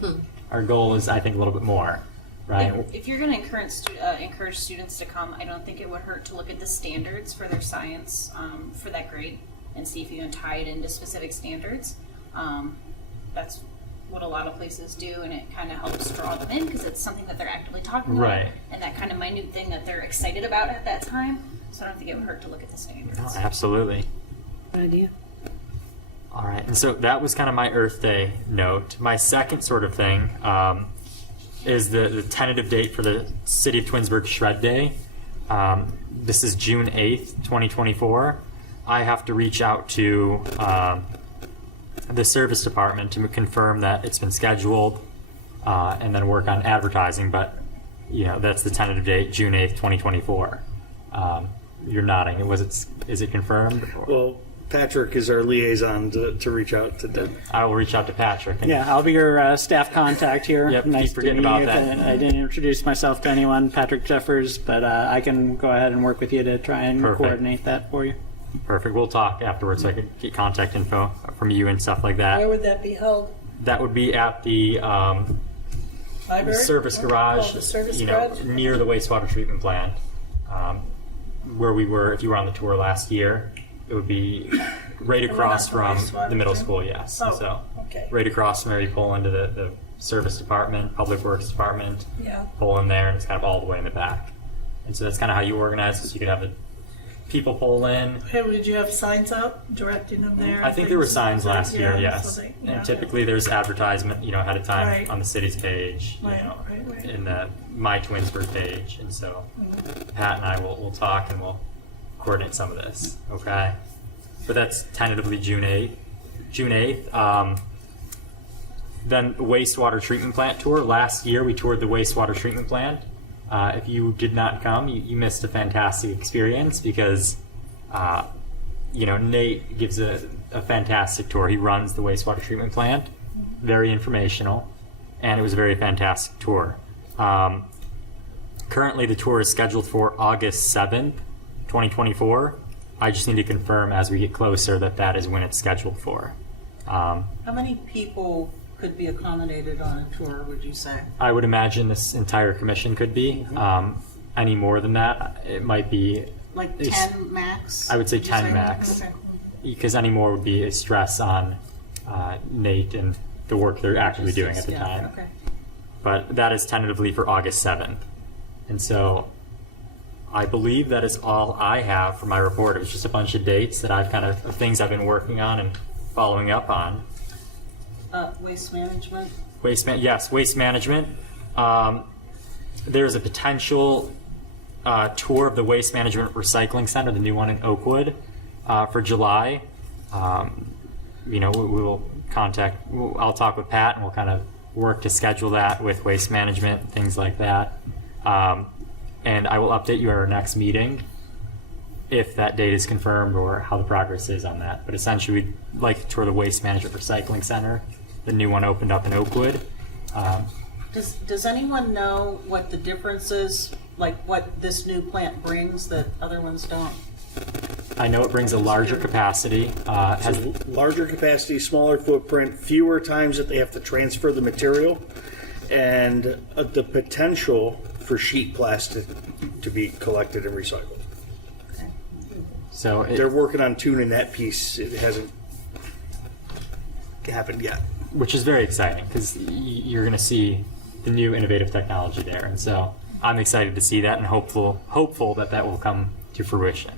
Our goal is, I think, a little bit more, right? If you're going to encourage students to come, I don't think it would hurt to look at the standards for their science for that grade and see if you can tie it into specific standards. That's what a lot of places do, and it kind of helps draw them in because it's something that they're actively talking about, Right. and that kind of minute thing that they're excited about at that time. So I don't think it would hurt to look at the standards. No, absolutely. Good idea. All right, and so that was kind of my Earth Day note. My second sort of thing is the tentative date for the City of Twinsburg Shred Day. This is June 8th, 2024. I have to reach out to the service department to confirm that it's been scheduled, and then work on advertising. But that's the tentative date, June 8th, 2024. You're nodding. Is it confirmed? Well, Patrick is our liaison to reach out to them. I will reach out to Patrick. And Yeah, I'll be your staff contact here. Yep, Nice keep to forgetting meet about you. that. I didn't introduce myself to anyone, Patrick Jeffers, but I can go ahead and work with you to try and Perfect. coordinate that for you. Perfect. We'll talk afterwards so I can get contact info from you and stuff like Where that. would that be held? That would be at the Library? service garage, Oh, the service garage? near the wastewater treatment plant, where we were. If you were on the tour last year, it would be right across we're not from the wastewater the middle treatment? school. Yes, Oh, so okay. right across from where you pull into the service department, public works department. Yeah. Pull in there, and it's kind of all the way in the back. And so that's kind of how you organize it. So you could have the people pull in. Hey, did you have signs out directing them there? I think there were Things? signs last year, Yeah, yes. so they- yeah. And typically there's advertisement, ahead of time Right. on the city's page, Right, right. in the My Twinsburg page. And so Pat and I will talk and we'll coordinate some of this, okay? But that's tentatively June 8th. Then wastewater treatment plant tour. Last year we toured the wastewater treatment plant. If you did not come, you missed a fantastic experience because, Nate gives a fantastic tour. He runs the wastewater treatment plant, very informational, and it was a very fantastic tour. Currently, the tour is scheduled for August 7th, 2024. I just need to confirm as we get closer that is when it's scheduled for. How many people could be accommodated on a tour, would you say? I would imagine this entire commission could be. Any more than that, it might be, Like It's- 10 max? I would say Would you 10 max. Okay. because any more would be a stress on Nate and the work they're actively doing at the Yeah, time. okay. But that is tentatively for August 7th. And so I believe that is all I have for my report. It was just a bunch of dates that I've of things I've been working on and following up on. Waste management? Yes, waste management. There's a potential tour of the Waste Management Recycling Center, the new one in Oakwood, for July. We will I'll talk with Pat and we'll work to schedule that with waste management, things like that. And I will update you at our next meeting if that date is confirmed or how the progress is on that. But essentially, we'd like to tour the Waste Management Recycling Center. The new one opened up in Oakwood. Does anyone know what the difference is, like what this new plant brings that other ones don't? I know it brings a larger capacity. Has Larger capacity, smaller footprint, fewer times that they have to transfer the material, and the potential for sheet plastic to be collected and recycled. so They're working on tuning that piece. It hasn't happened yet. which is very exciting because you're going to see the new innovative technology there, and so I'm excited to see that and hopeful that will come to fruition.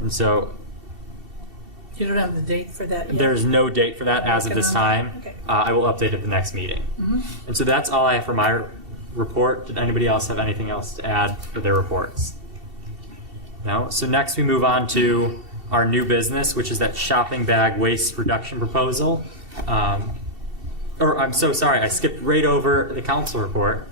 And so You don't have the date for that yet? there's no date for that as of this time. Okay. I will update at the next meeting. And so that's all I have for my report. Did anybody else have anything else to add for their reports? No? So next we move on to our new business, which is that shopping bag waste reduction proposal. I'm so sorry, I skipped right over the council report.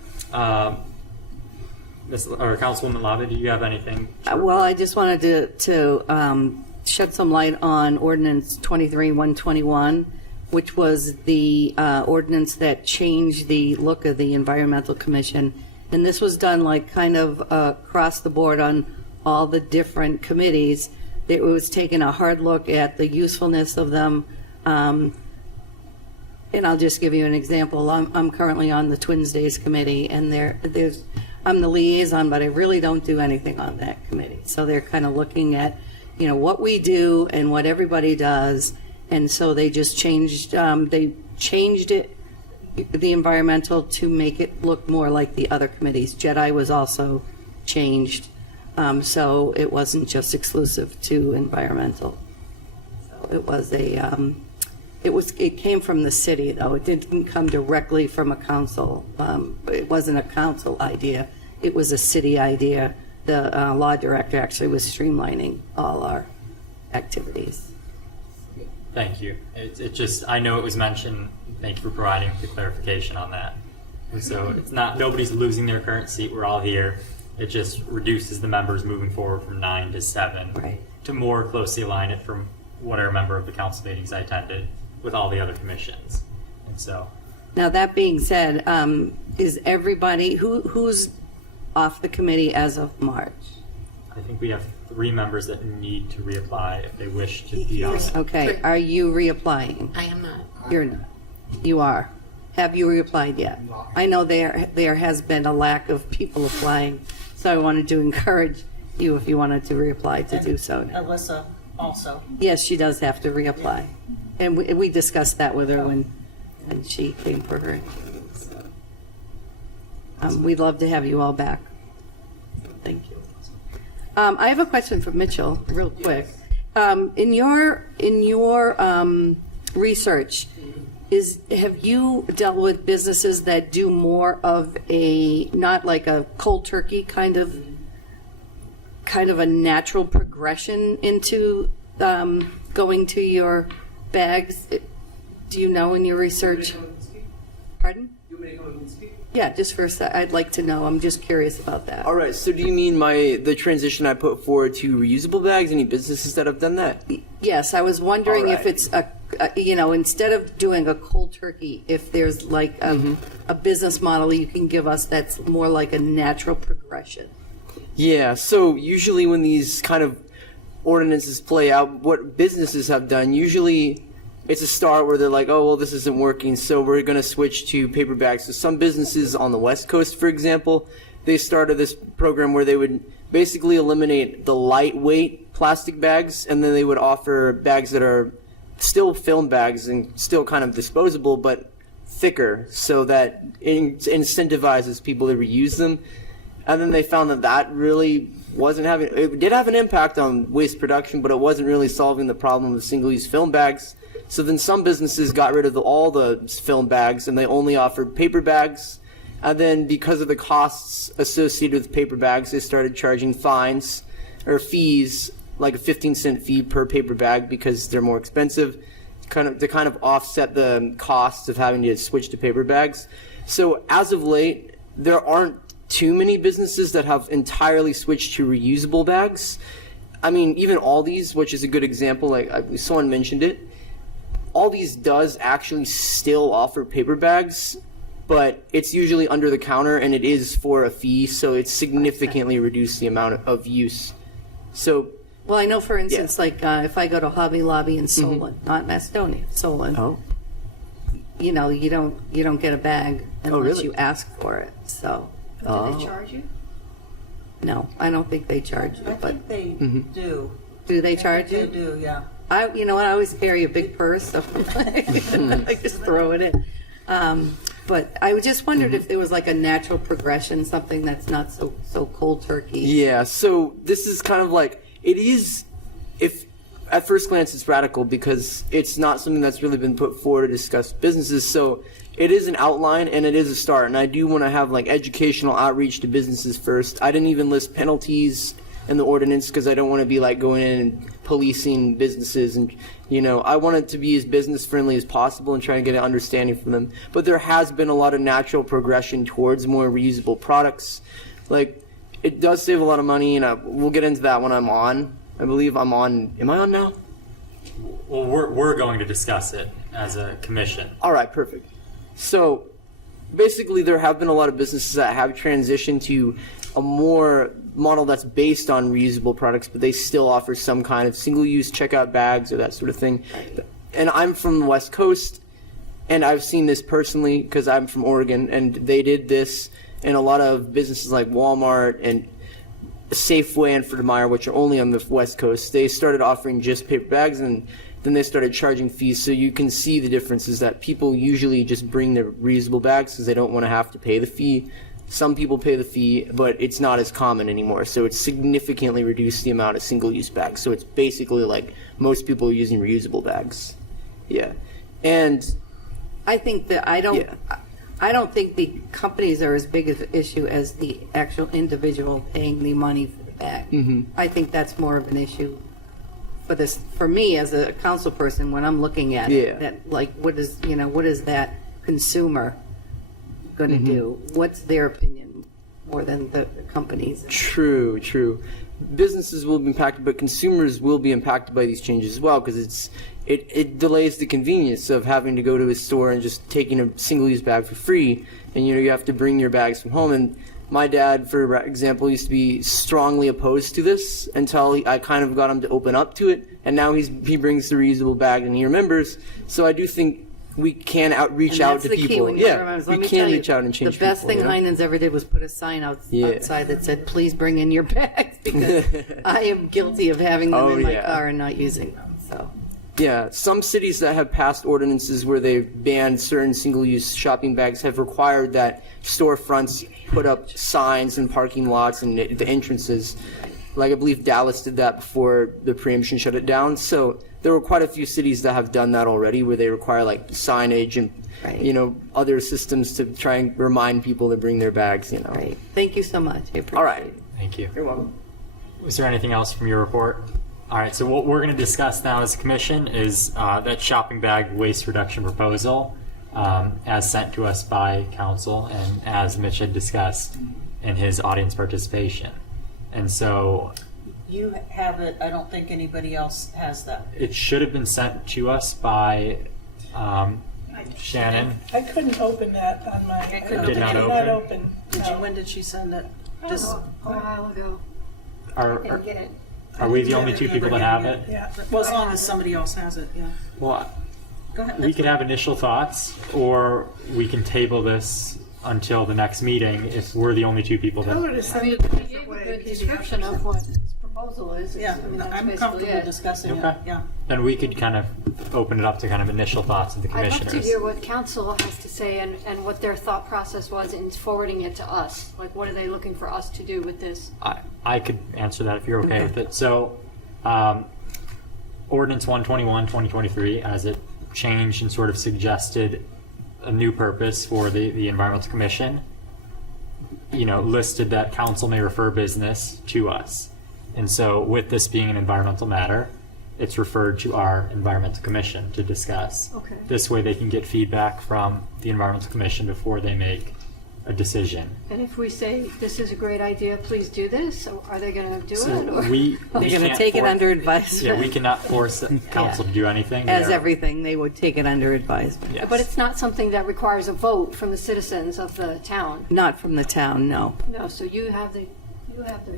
Councilwoman Lava, do you have anything? Well, I just wanted to shed some light on Ordinance 23-121, which was the ordinance that changed the look of the Environmental Commission. And this was done across the board on all the different committees. It was taking a hard look at the usefulness of them. And I'll just give you an example. I'm currently on the Twins Days committee, and I'm the liaison, but I really don't do anything on that committee. So they're looking at, what we do and what everybody does, and so they just changed it, the environmental, to make it look more like the other committees. JEDI was also changed, so it wasn't just exclusive to environmental. So it was it came from the city, though. It didn't come directly from a council. It wasn't a council idea. It was a city idea. The law director actually was streamlining all our activities. Thank you. It just, I know it was mentioned. Thank you for providing the clarification on that. And so it's not, nobody's losing their current seat. We're all here. It just reduces the members moving forward from 9 to 7 Right. to more closely align it from what I remember of the council meetings I attended with all the other commissions. And so, Now, that being said, is everybody, who's off the committee as of March? I think we have 3 members that need to reapply if they wish to be on it. Okay, are you reapplying? I am not. You're not. You are. Have you reapplied yet? I know there has been a lack of people applying, so I wanted to encourage you if you wanted to reapply to do so. Alyssa also. Yes, she does have to reapply. And we discussed that with her when she came for her. We'd love to have you all back. Thank you. I have a question for Mitchell, real quick. In your research, have you dealt with businesses that do more of a, not like a cold turkey kind of a natural progression into going to your bags? Do you know in your research? Pardon? Yeah, just for a sec. I'd like to know. I'm just curious about that. All right. So do you mean the transition I put forward to reusable bags? Any businesses that have done that? Yes, I was wondering All if right. it's instead of doing a cold turkey, if there's like a business model you can give us that's more like a natural progression. Yeah. So usually when these kind of ordinances play out, what businesses have done, usually it's a start where they're like, oh, well, this isn't working, so we're going to switch to paper bags. So some businesses on the West Coast, for example, they started this program where they would basically eliminate the lightweight plastic bags, and then they would offer bags that are still film bags and still kind of disposable, but thicker, so that it incentivizes people to reuse them. And then they found that really wasn't having, it did have an impact on waste production, but it wasn't really solving the problem of single-use film bags. So then some businesses got rid of all the film bags and they only offered paper bags. And then because of the costs associated with paper bags, they started charging fines or fees, like a 15-cent fee per paper bag because they're more expensive, to kind of offset the costs of having to switch to paper bags. So as of late, there aren't too many businesses that have entirely switched to reusable bags. I mean, even Aldi's, which is a good example, like someone mentioned it, Aldi's does actually still offer paper bags, but it's usually under the counter and it is for a fee, so it's significantly reduced the amount of use. So, Well, I know, for instance, like if I go to Hobby Lobby in Solon, not Macedonia, Solon, you don't get a bag unless really? you ask for it. So, Do they charge you? no, I don't think they charge you. I But think they do. do they charge They you? do, yeah. I always carry a big purse, so I just throw it in. But I just wondered if there was like a natural progression, something that's not so cold turkey. yeah, so this is kind of like, it is, if at first glance it's radical because it's not something that's really been put forward to discuss businesses. So it is an outline and it is a start. And I do want to have like educational outreach to businesses first. I didn't even list penalties in the ordinance because I don't want to be like going in and policing businesses, and I want it to be as business friendly as possible and trying to get an understanding from them. But there has been a lot of natural progression towards more reusable products. Like, it does save a lot of money, and we'll get into that when I'm on. I believe I'm on. Am I on now? Well, we're going to discuss it as a commission. All right, perfect. So basically there have been a lot of businesses that have transitioned to a more model that's based on reusable products, but they still offer some kind of single-use checkout bags or that sort of thing. And I'm from the West Coast, and I've seen this personally because I'm from Oregon, and they did this in a lot of businesses like Walmart and Safeway and Fred Meyer, which are only on the West Coast. They started offering just paper bags, and then they started charging fees. So you can see the differences that people usually just bring their reusable bags because they don't want to have to pay the fee. Some people pay the fee, but it's not as common anymore. So it's significantly reduced the amount of single-use bags. So it's basically like most people are using reusable bags. Yeah. And I think that I don't think the companies are as big of an issue as the actual individual paying the money for the bag. I think that's more of an issue for this, for me as a council person, when I'm looking at Yeah. it, that like, what is that consumer going to do? What's their opinion more than the companies? True, true. Businesses will be impacted, but consumers will be impacted by these changes as well, because it delays the convenience of having to go to a store and just taking a single-use bag for free, and you have to bring your bags from home. And my dad, for example, used to be strongly opposed to this until I kind of got him to open up to it, and now he brings the reusable bag and he remembers. So I do think we can reach And out that's to the key people. when you Yeah, remember. we Let me can tell you, reach out and change the best people, thing Heinen's ever did was put a sign outside that said, "Please bring in your bags," because I am guilty of having them Oh, in my yeah. car and not using them. So Yeah, some cities that have passed ordinances where they've banned certain single-use shopping bags have required that storefronts put up signs in parking lots and the entrances. Like I believe Dallas did that before the preemption shut it down. So there were quite a few cities that have done that already, where they require like signage and Right. other systems to try and remind people to bring their bags. right. Thank you so much. I appreciate All right. it. Thank you. You're welcome. Was there anything else from your report? All right, so what we're going to discuss now as a commission is that shopping bag waste reduction proposal as sent to us by council and as Mitch had discussed in his audience participation. And so You have it, I don't think anybody else has that. it should have been sent to us by Shannon. I couldn't open that on my. It couldn't Did not open. Did you, No. when did she send it? Just, A while ago. Are we the only two people that have it? Yeah. well, as long as somebody else has it, yeah. Well, Go ahead. we could have initial thoughts, or we can table this until the next meeting if we're the only two people that. I mean, you gave a good description of what his proposal is. Yeah, I mean, that's I'm basically comfortable it. discussing it, Okay. yeah. And we could kind of open it up to kind of initial thoughts of the I'd love commissioners. to hear what council has to say and what their thought process was in forwarding it to us. Like, what are they looking for us to do with this? I could answer that if you're okay with it. So, Ordinance 121, 2023, as it changed and sort of suggested a new purpose for the Environmental Commission, listed that council may refer business to us. And so with this being an environmental matter, it's referred to our Environmental Commission to discuss. Okay. This way they can get feedback from the Environmental Commission before they make a decision. And if we say, this is a great idea, please do this, are they going to do So it? Or? we They're going to can't take it force- under advisement. Yeah, we cannot force the council to do anything. As They are- everything, they would take it under advisement. Yes. But it's not something that requires a vote from the citizens of the town. Not from the town, no. No, so you have the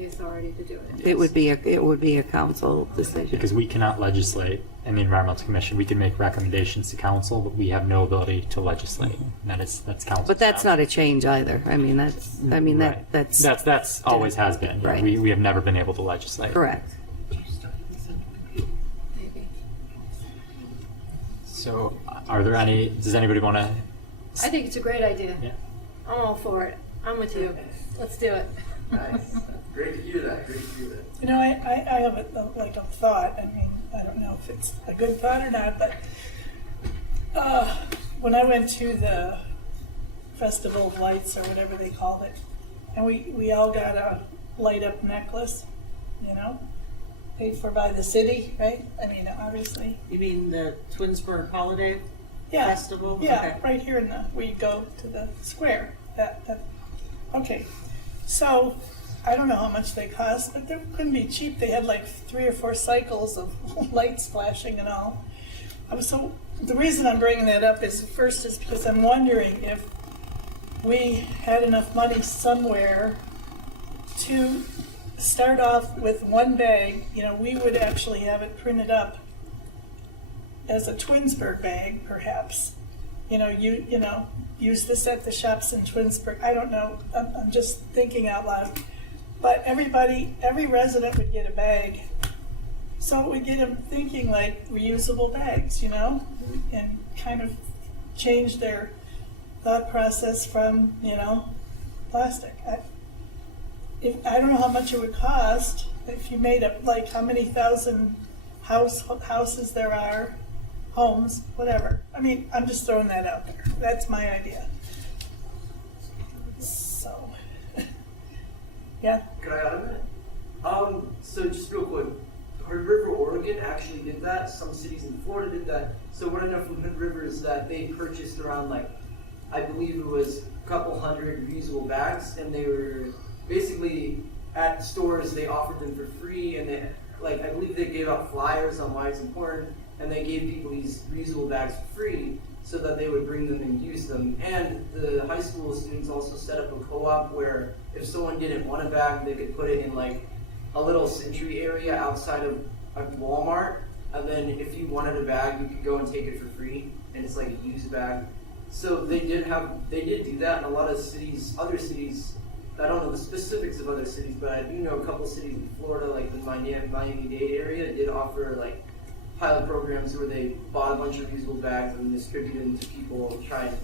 authority to do it. It would be a council decision. Because we cannot legislate in the Environmental Commission. We can make recommendations to council, but we have no ability to legislate. And that's council. But that's not a change either. I mean, that's always has been. Yeah, Right. We have never been able to legislate. correct. So are there any, does anybody want to? I think it's a great idea. Yeah. I'm all for it. I'm with you. Let's do it. Great to hear that. I have a thought. I mean, I don't know if it's a good thought or not, but when I went to the Festival of Lights or whatever they called it, and we all got a light up necklace, paid for by the city, right? I mean, obviously. You mean the Twinsburg Holiday Yeah. Festival? Yeah, Okay. right here we go to the square. Okay. So I don't know how much they cost, but they couldn't be cheap. They had like 3 or 4 cycles of lights flashing and all. So the reason I'm bringing that up is because I'm wondering if we had enough money somewhere to start off with one bag. We would actually have it printed up as a Twinsburg bag, perhaps. Use this at the shops in Twinsburg. I don't know. I'm just thinking out loud. But every resident would get a bag. So it would get them thinking like reusable bags, and kind of change their thought process from, plastic. I don't know how much it would cost if you made up, like, how many thousand houses there are, homes, whatever. I mean, I'm just throwing that out there. That's my idea. So, yeah. Could I add a minute? So just real quick, Hard River, Oregon actually that. Some cities in Florida did that. So what I know from Hood River is that they purchased around I believe it was a couple hundred reusable bags, and they were basically at stores, they offered them for free, and they, I believe they gave out flyers on why it's important, and they gave people these reusable bags for free so that they would bring them and use them. And the high school students also set up a co-op where if someone didn't want a bag, they could put it in a little entry area outside of Walmart, and then if you wanted a bag, you could go and take it for free, and it's like a used bag. So they did do that in a lot of cities, other cities. I don't know the specifics of other cities, but I do know a couple cities in Florida, like the Miami-Dade area, did offer pilot programs where they bought a bunch of reusable bags and distributed them to people, try and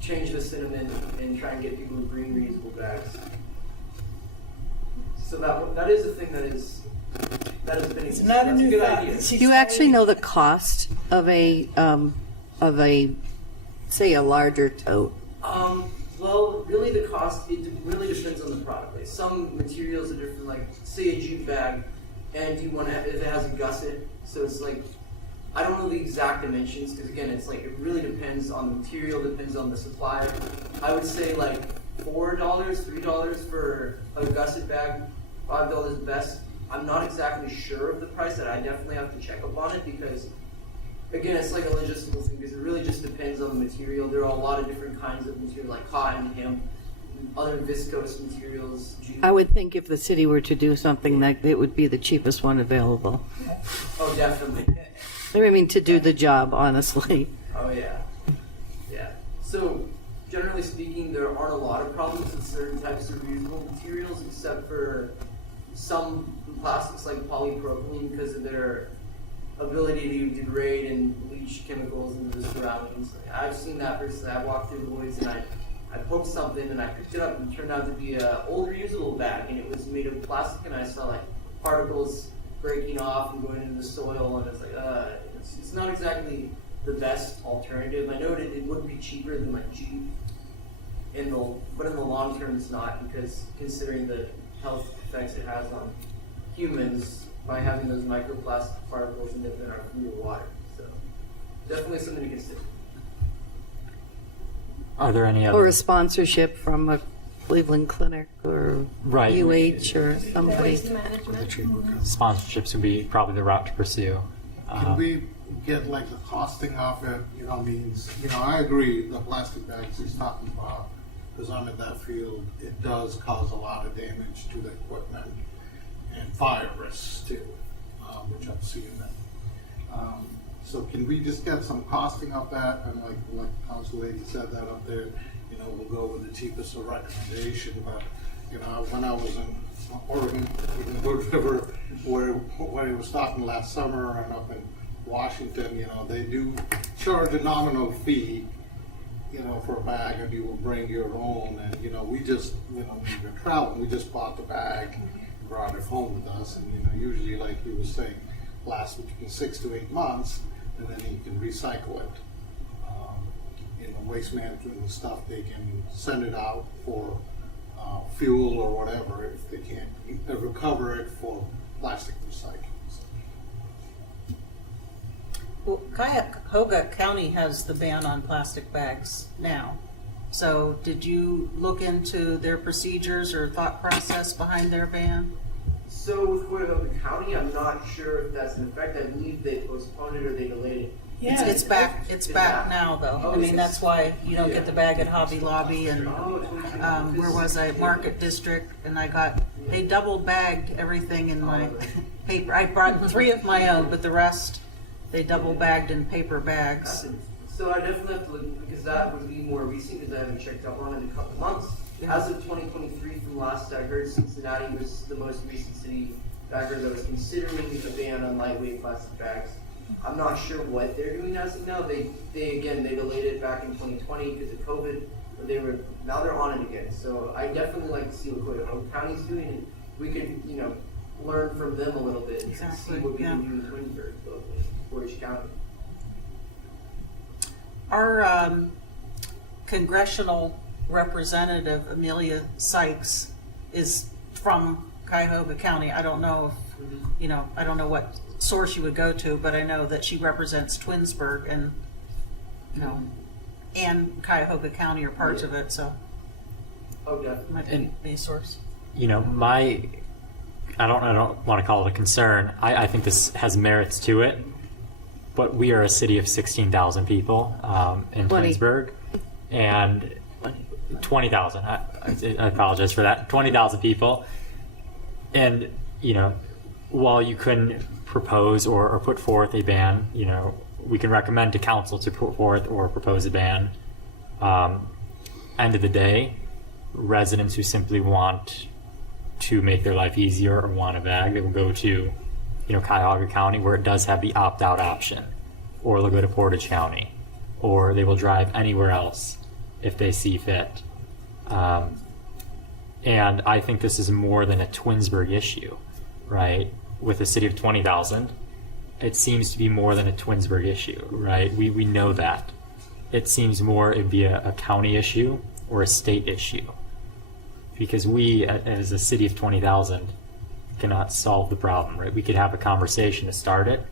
change the sentiment and try and get people to bring reusable bags. So that is a thing that has been. It's not a new good thought. idea. Do you actually know the cost of a say a larger tote? Well, really the cost, it really depends on the product. Some materials are different, say a jute bag, and you want to, if it has a gusset, so it's I don't know the exact dimensions, because again, it's it really depends on the material, depends on the supplier. I would say $4, $3 for a gusset bag, $5 best. I'm not exactly sure of the price, that I definitely have to check up on it, because again, it's a logistical thing, because it really just depends on the material. There are a lot of different kinds of material, like cotton, hemp, other viscose materials. Jute. I would think if the city were to do something, that it would be the cheapest one available. Oh, definitely. I mean, to do the job, honestly. Oh, yeah. Yeah. So, generally speaking, there aren't a lot of problems with certain types of reusable materials, except for some plastics like polypropylene, because of their ability to degrade and leach chemicals into the surroundings. I've seen that personally. I walked through the woods and I poked something and I picked it up and it turned out to be an old reusable bag, and it was made of plastic, and I saw particles breaking off and going into the soil, and it's it's not exactly the best alternative. I know it would be cheaper than jute, but in the long term it's not, because considering the health effects it has on humans by having those microplastic particles in our food or water. So definitely something to consider. Are there any other? Or a sponsorship from a Cleveland Clinic or Right. UH or somebody. Sponsorships would be probably the route to pursue. Can we get the costing of it? I agree the plastic bags he's talking about, because I'm in that field. It does cause a lot of damage to the equipment and fire risks too, which I've seen that. So can we just get some costing of that? And like Council Lady said that up there, we'll go with the cheapest recommendation. But when I was in Oregon, in Hood River, where he was talking last summer, and up in Washington, they do charge a nominal fee, for a bag, and you will bring your own. And we just, when we were traveling, we just bought the bag and brought it home with us. And usually, like he was saying, lasts between 6 to 8 months, and then you can recycle it. Waste management and stuff, they can send it out for fuel or whatever if they can't recover it for plastic recycling. Well, Cuyahoga County has the ban on plastic bags now. So did you look into their procedures or thought process behind their ban? So with Cuyahoga County, I'm not sure if that's in effect. I believe they postponed it or they delayed it. Yeah. It's back. It's back now, though. Oh, I mean, is that's it? why you don't get the bag at Hobby Lobby and Oh, where was I? Market District, and they double bagged everything in my paper. I brought 3 of my own, but the rest they double bagged in paper bags. So I definitely have to look, because that would be more recent, because I haven't checked up on it in a couple months. As of 2023, from last I heard, Cincinnati was the most recent city that I heard that was considering a ban on lightweight plastic bags. I'm not sure what they're doing as of now. They delayed it back in 2020 because of COVID, but now they're on it again. So I definitely like to see what Cuyahoga County's doing, and we can learn from them a little bit and see what we can do in Twinsburg, Portage County. Our congressional representative, Amelia Sykes, is from Cuyahoga County. I don't know if, I don't know what source you would go to, but I know that she represents Twinsburg and, and Cuyahoga County are parts of it, so Oh, definitely. might be a source. I don't want to call it a concern. I think this has merits to it, but we are a city of 16,000 people in 20. Twinsburg, and 20,000. I apologize for that. 20,000 people, and while you couldn't propose or put forth a ban, we can recommend to council to put forth or propose a ban. End of the day, residents who simply want to make their life easier or want a bag, they will go to, Cuyahoga County, where it does have the opt-out option, or they'll go to Portage County, or they will drive anywhere else if they see fit. And I think this is more than a Twinsburg issue, right? With a city of 20,000, it seems to be more than a Twinsburg issue, right? We know that. It seems more it'd be a county issue or a state issue. Because we, as a city of 20,000, cannot solve the problem, right? We could have a conversation to start it,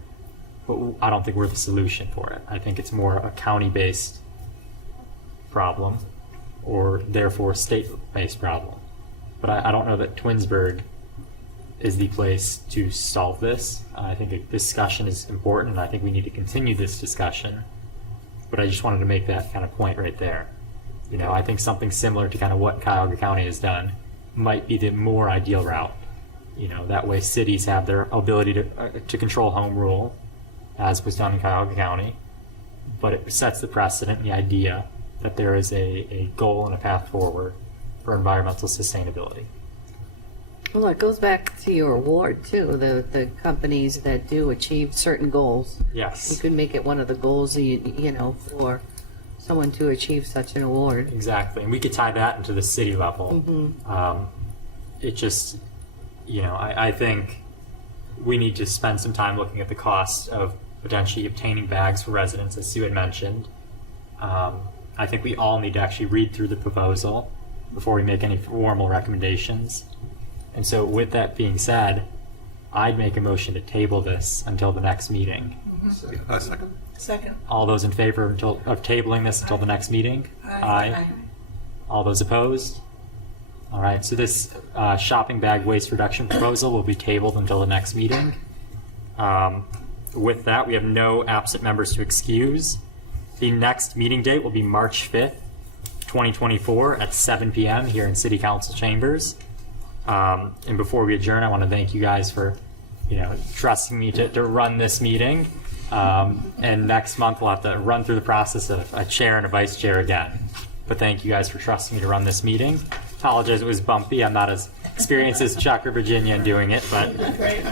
but I don't think we're the solution for it. I think it's more a county-based problem, or therefore state-based problem. But I don't know that Twinsburg is the place to solve this. I think a discussion is important, and I think we need to continue this discussion. But I just wanted to make that kind of point right there. I think something similar to kind of what Cuyahoga County has done might be the more ideal route. That way cities have their ability to control home rule, as was done in Cuyahoga County, but it sets the precedent and the idea that there is a goal and a path forward for environmental sustainability. Well, it goes back to your award too. The companies that do achieve certain goals. Yes. You could make it one of the goals, for someone to achieve such an award. Exactly, and we could tie that into the city level. It just, I think we need to spend some time looking at the cost of potentially obtaining bags for residents, as Sue had mentioned. I think we all need to actually read through the proposal before we make any formal recommendations. And so with that being said, I'd make a motion to table this until the next meeting. Second. Second. All those in favor of tabling this until the next meeting? Aye. All those opposed? All right, so this shopping bag waste reduction proposal will be tabled until the next meeting. With that, we have no absent members to excuse. The next meeting date will be March 5th, 2024 at 7 p.m. here in City Council chambers. And before we adjourn, I want to thank you guys for, trusting me to run this meeting. And next month we'll have to run through the process of a chair and a vice chair again. But thank you guys for trusting me to run this meeting. Apologize it was bumpy. I'm not as experienced as Chuck or Virginia in doing it, but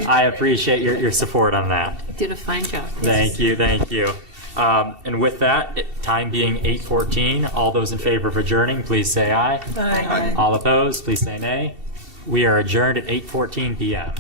I appreciate your support on that. You did a fine job. Thank you. And with that, time being 8:14, all those in favor of adjourning, please say aye. Aye. All opposed, please say nay. We are adjourned at 8:14 p.m.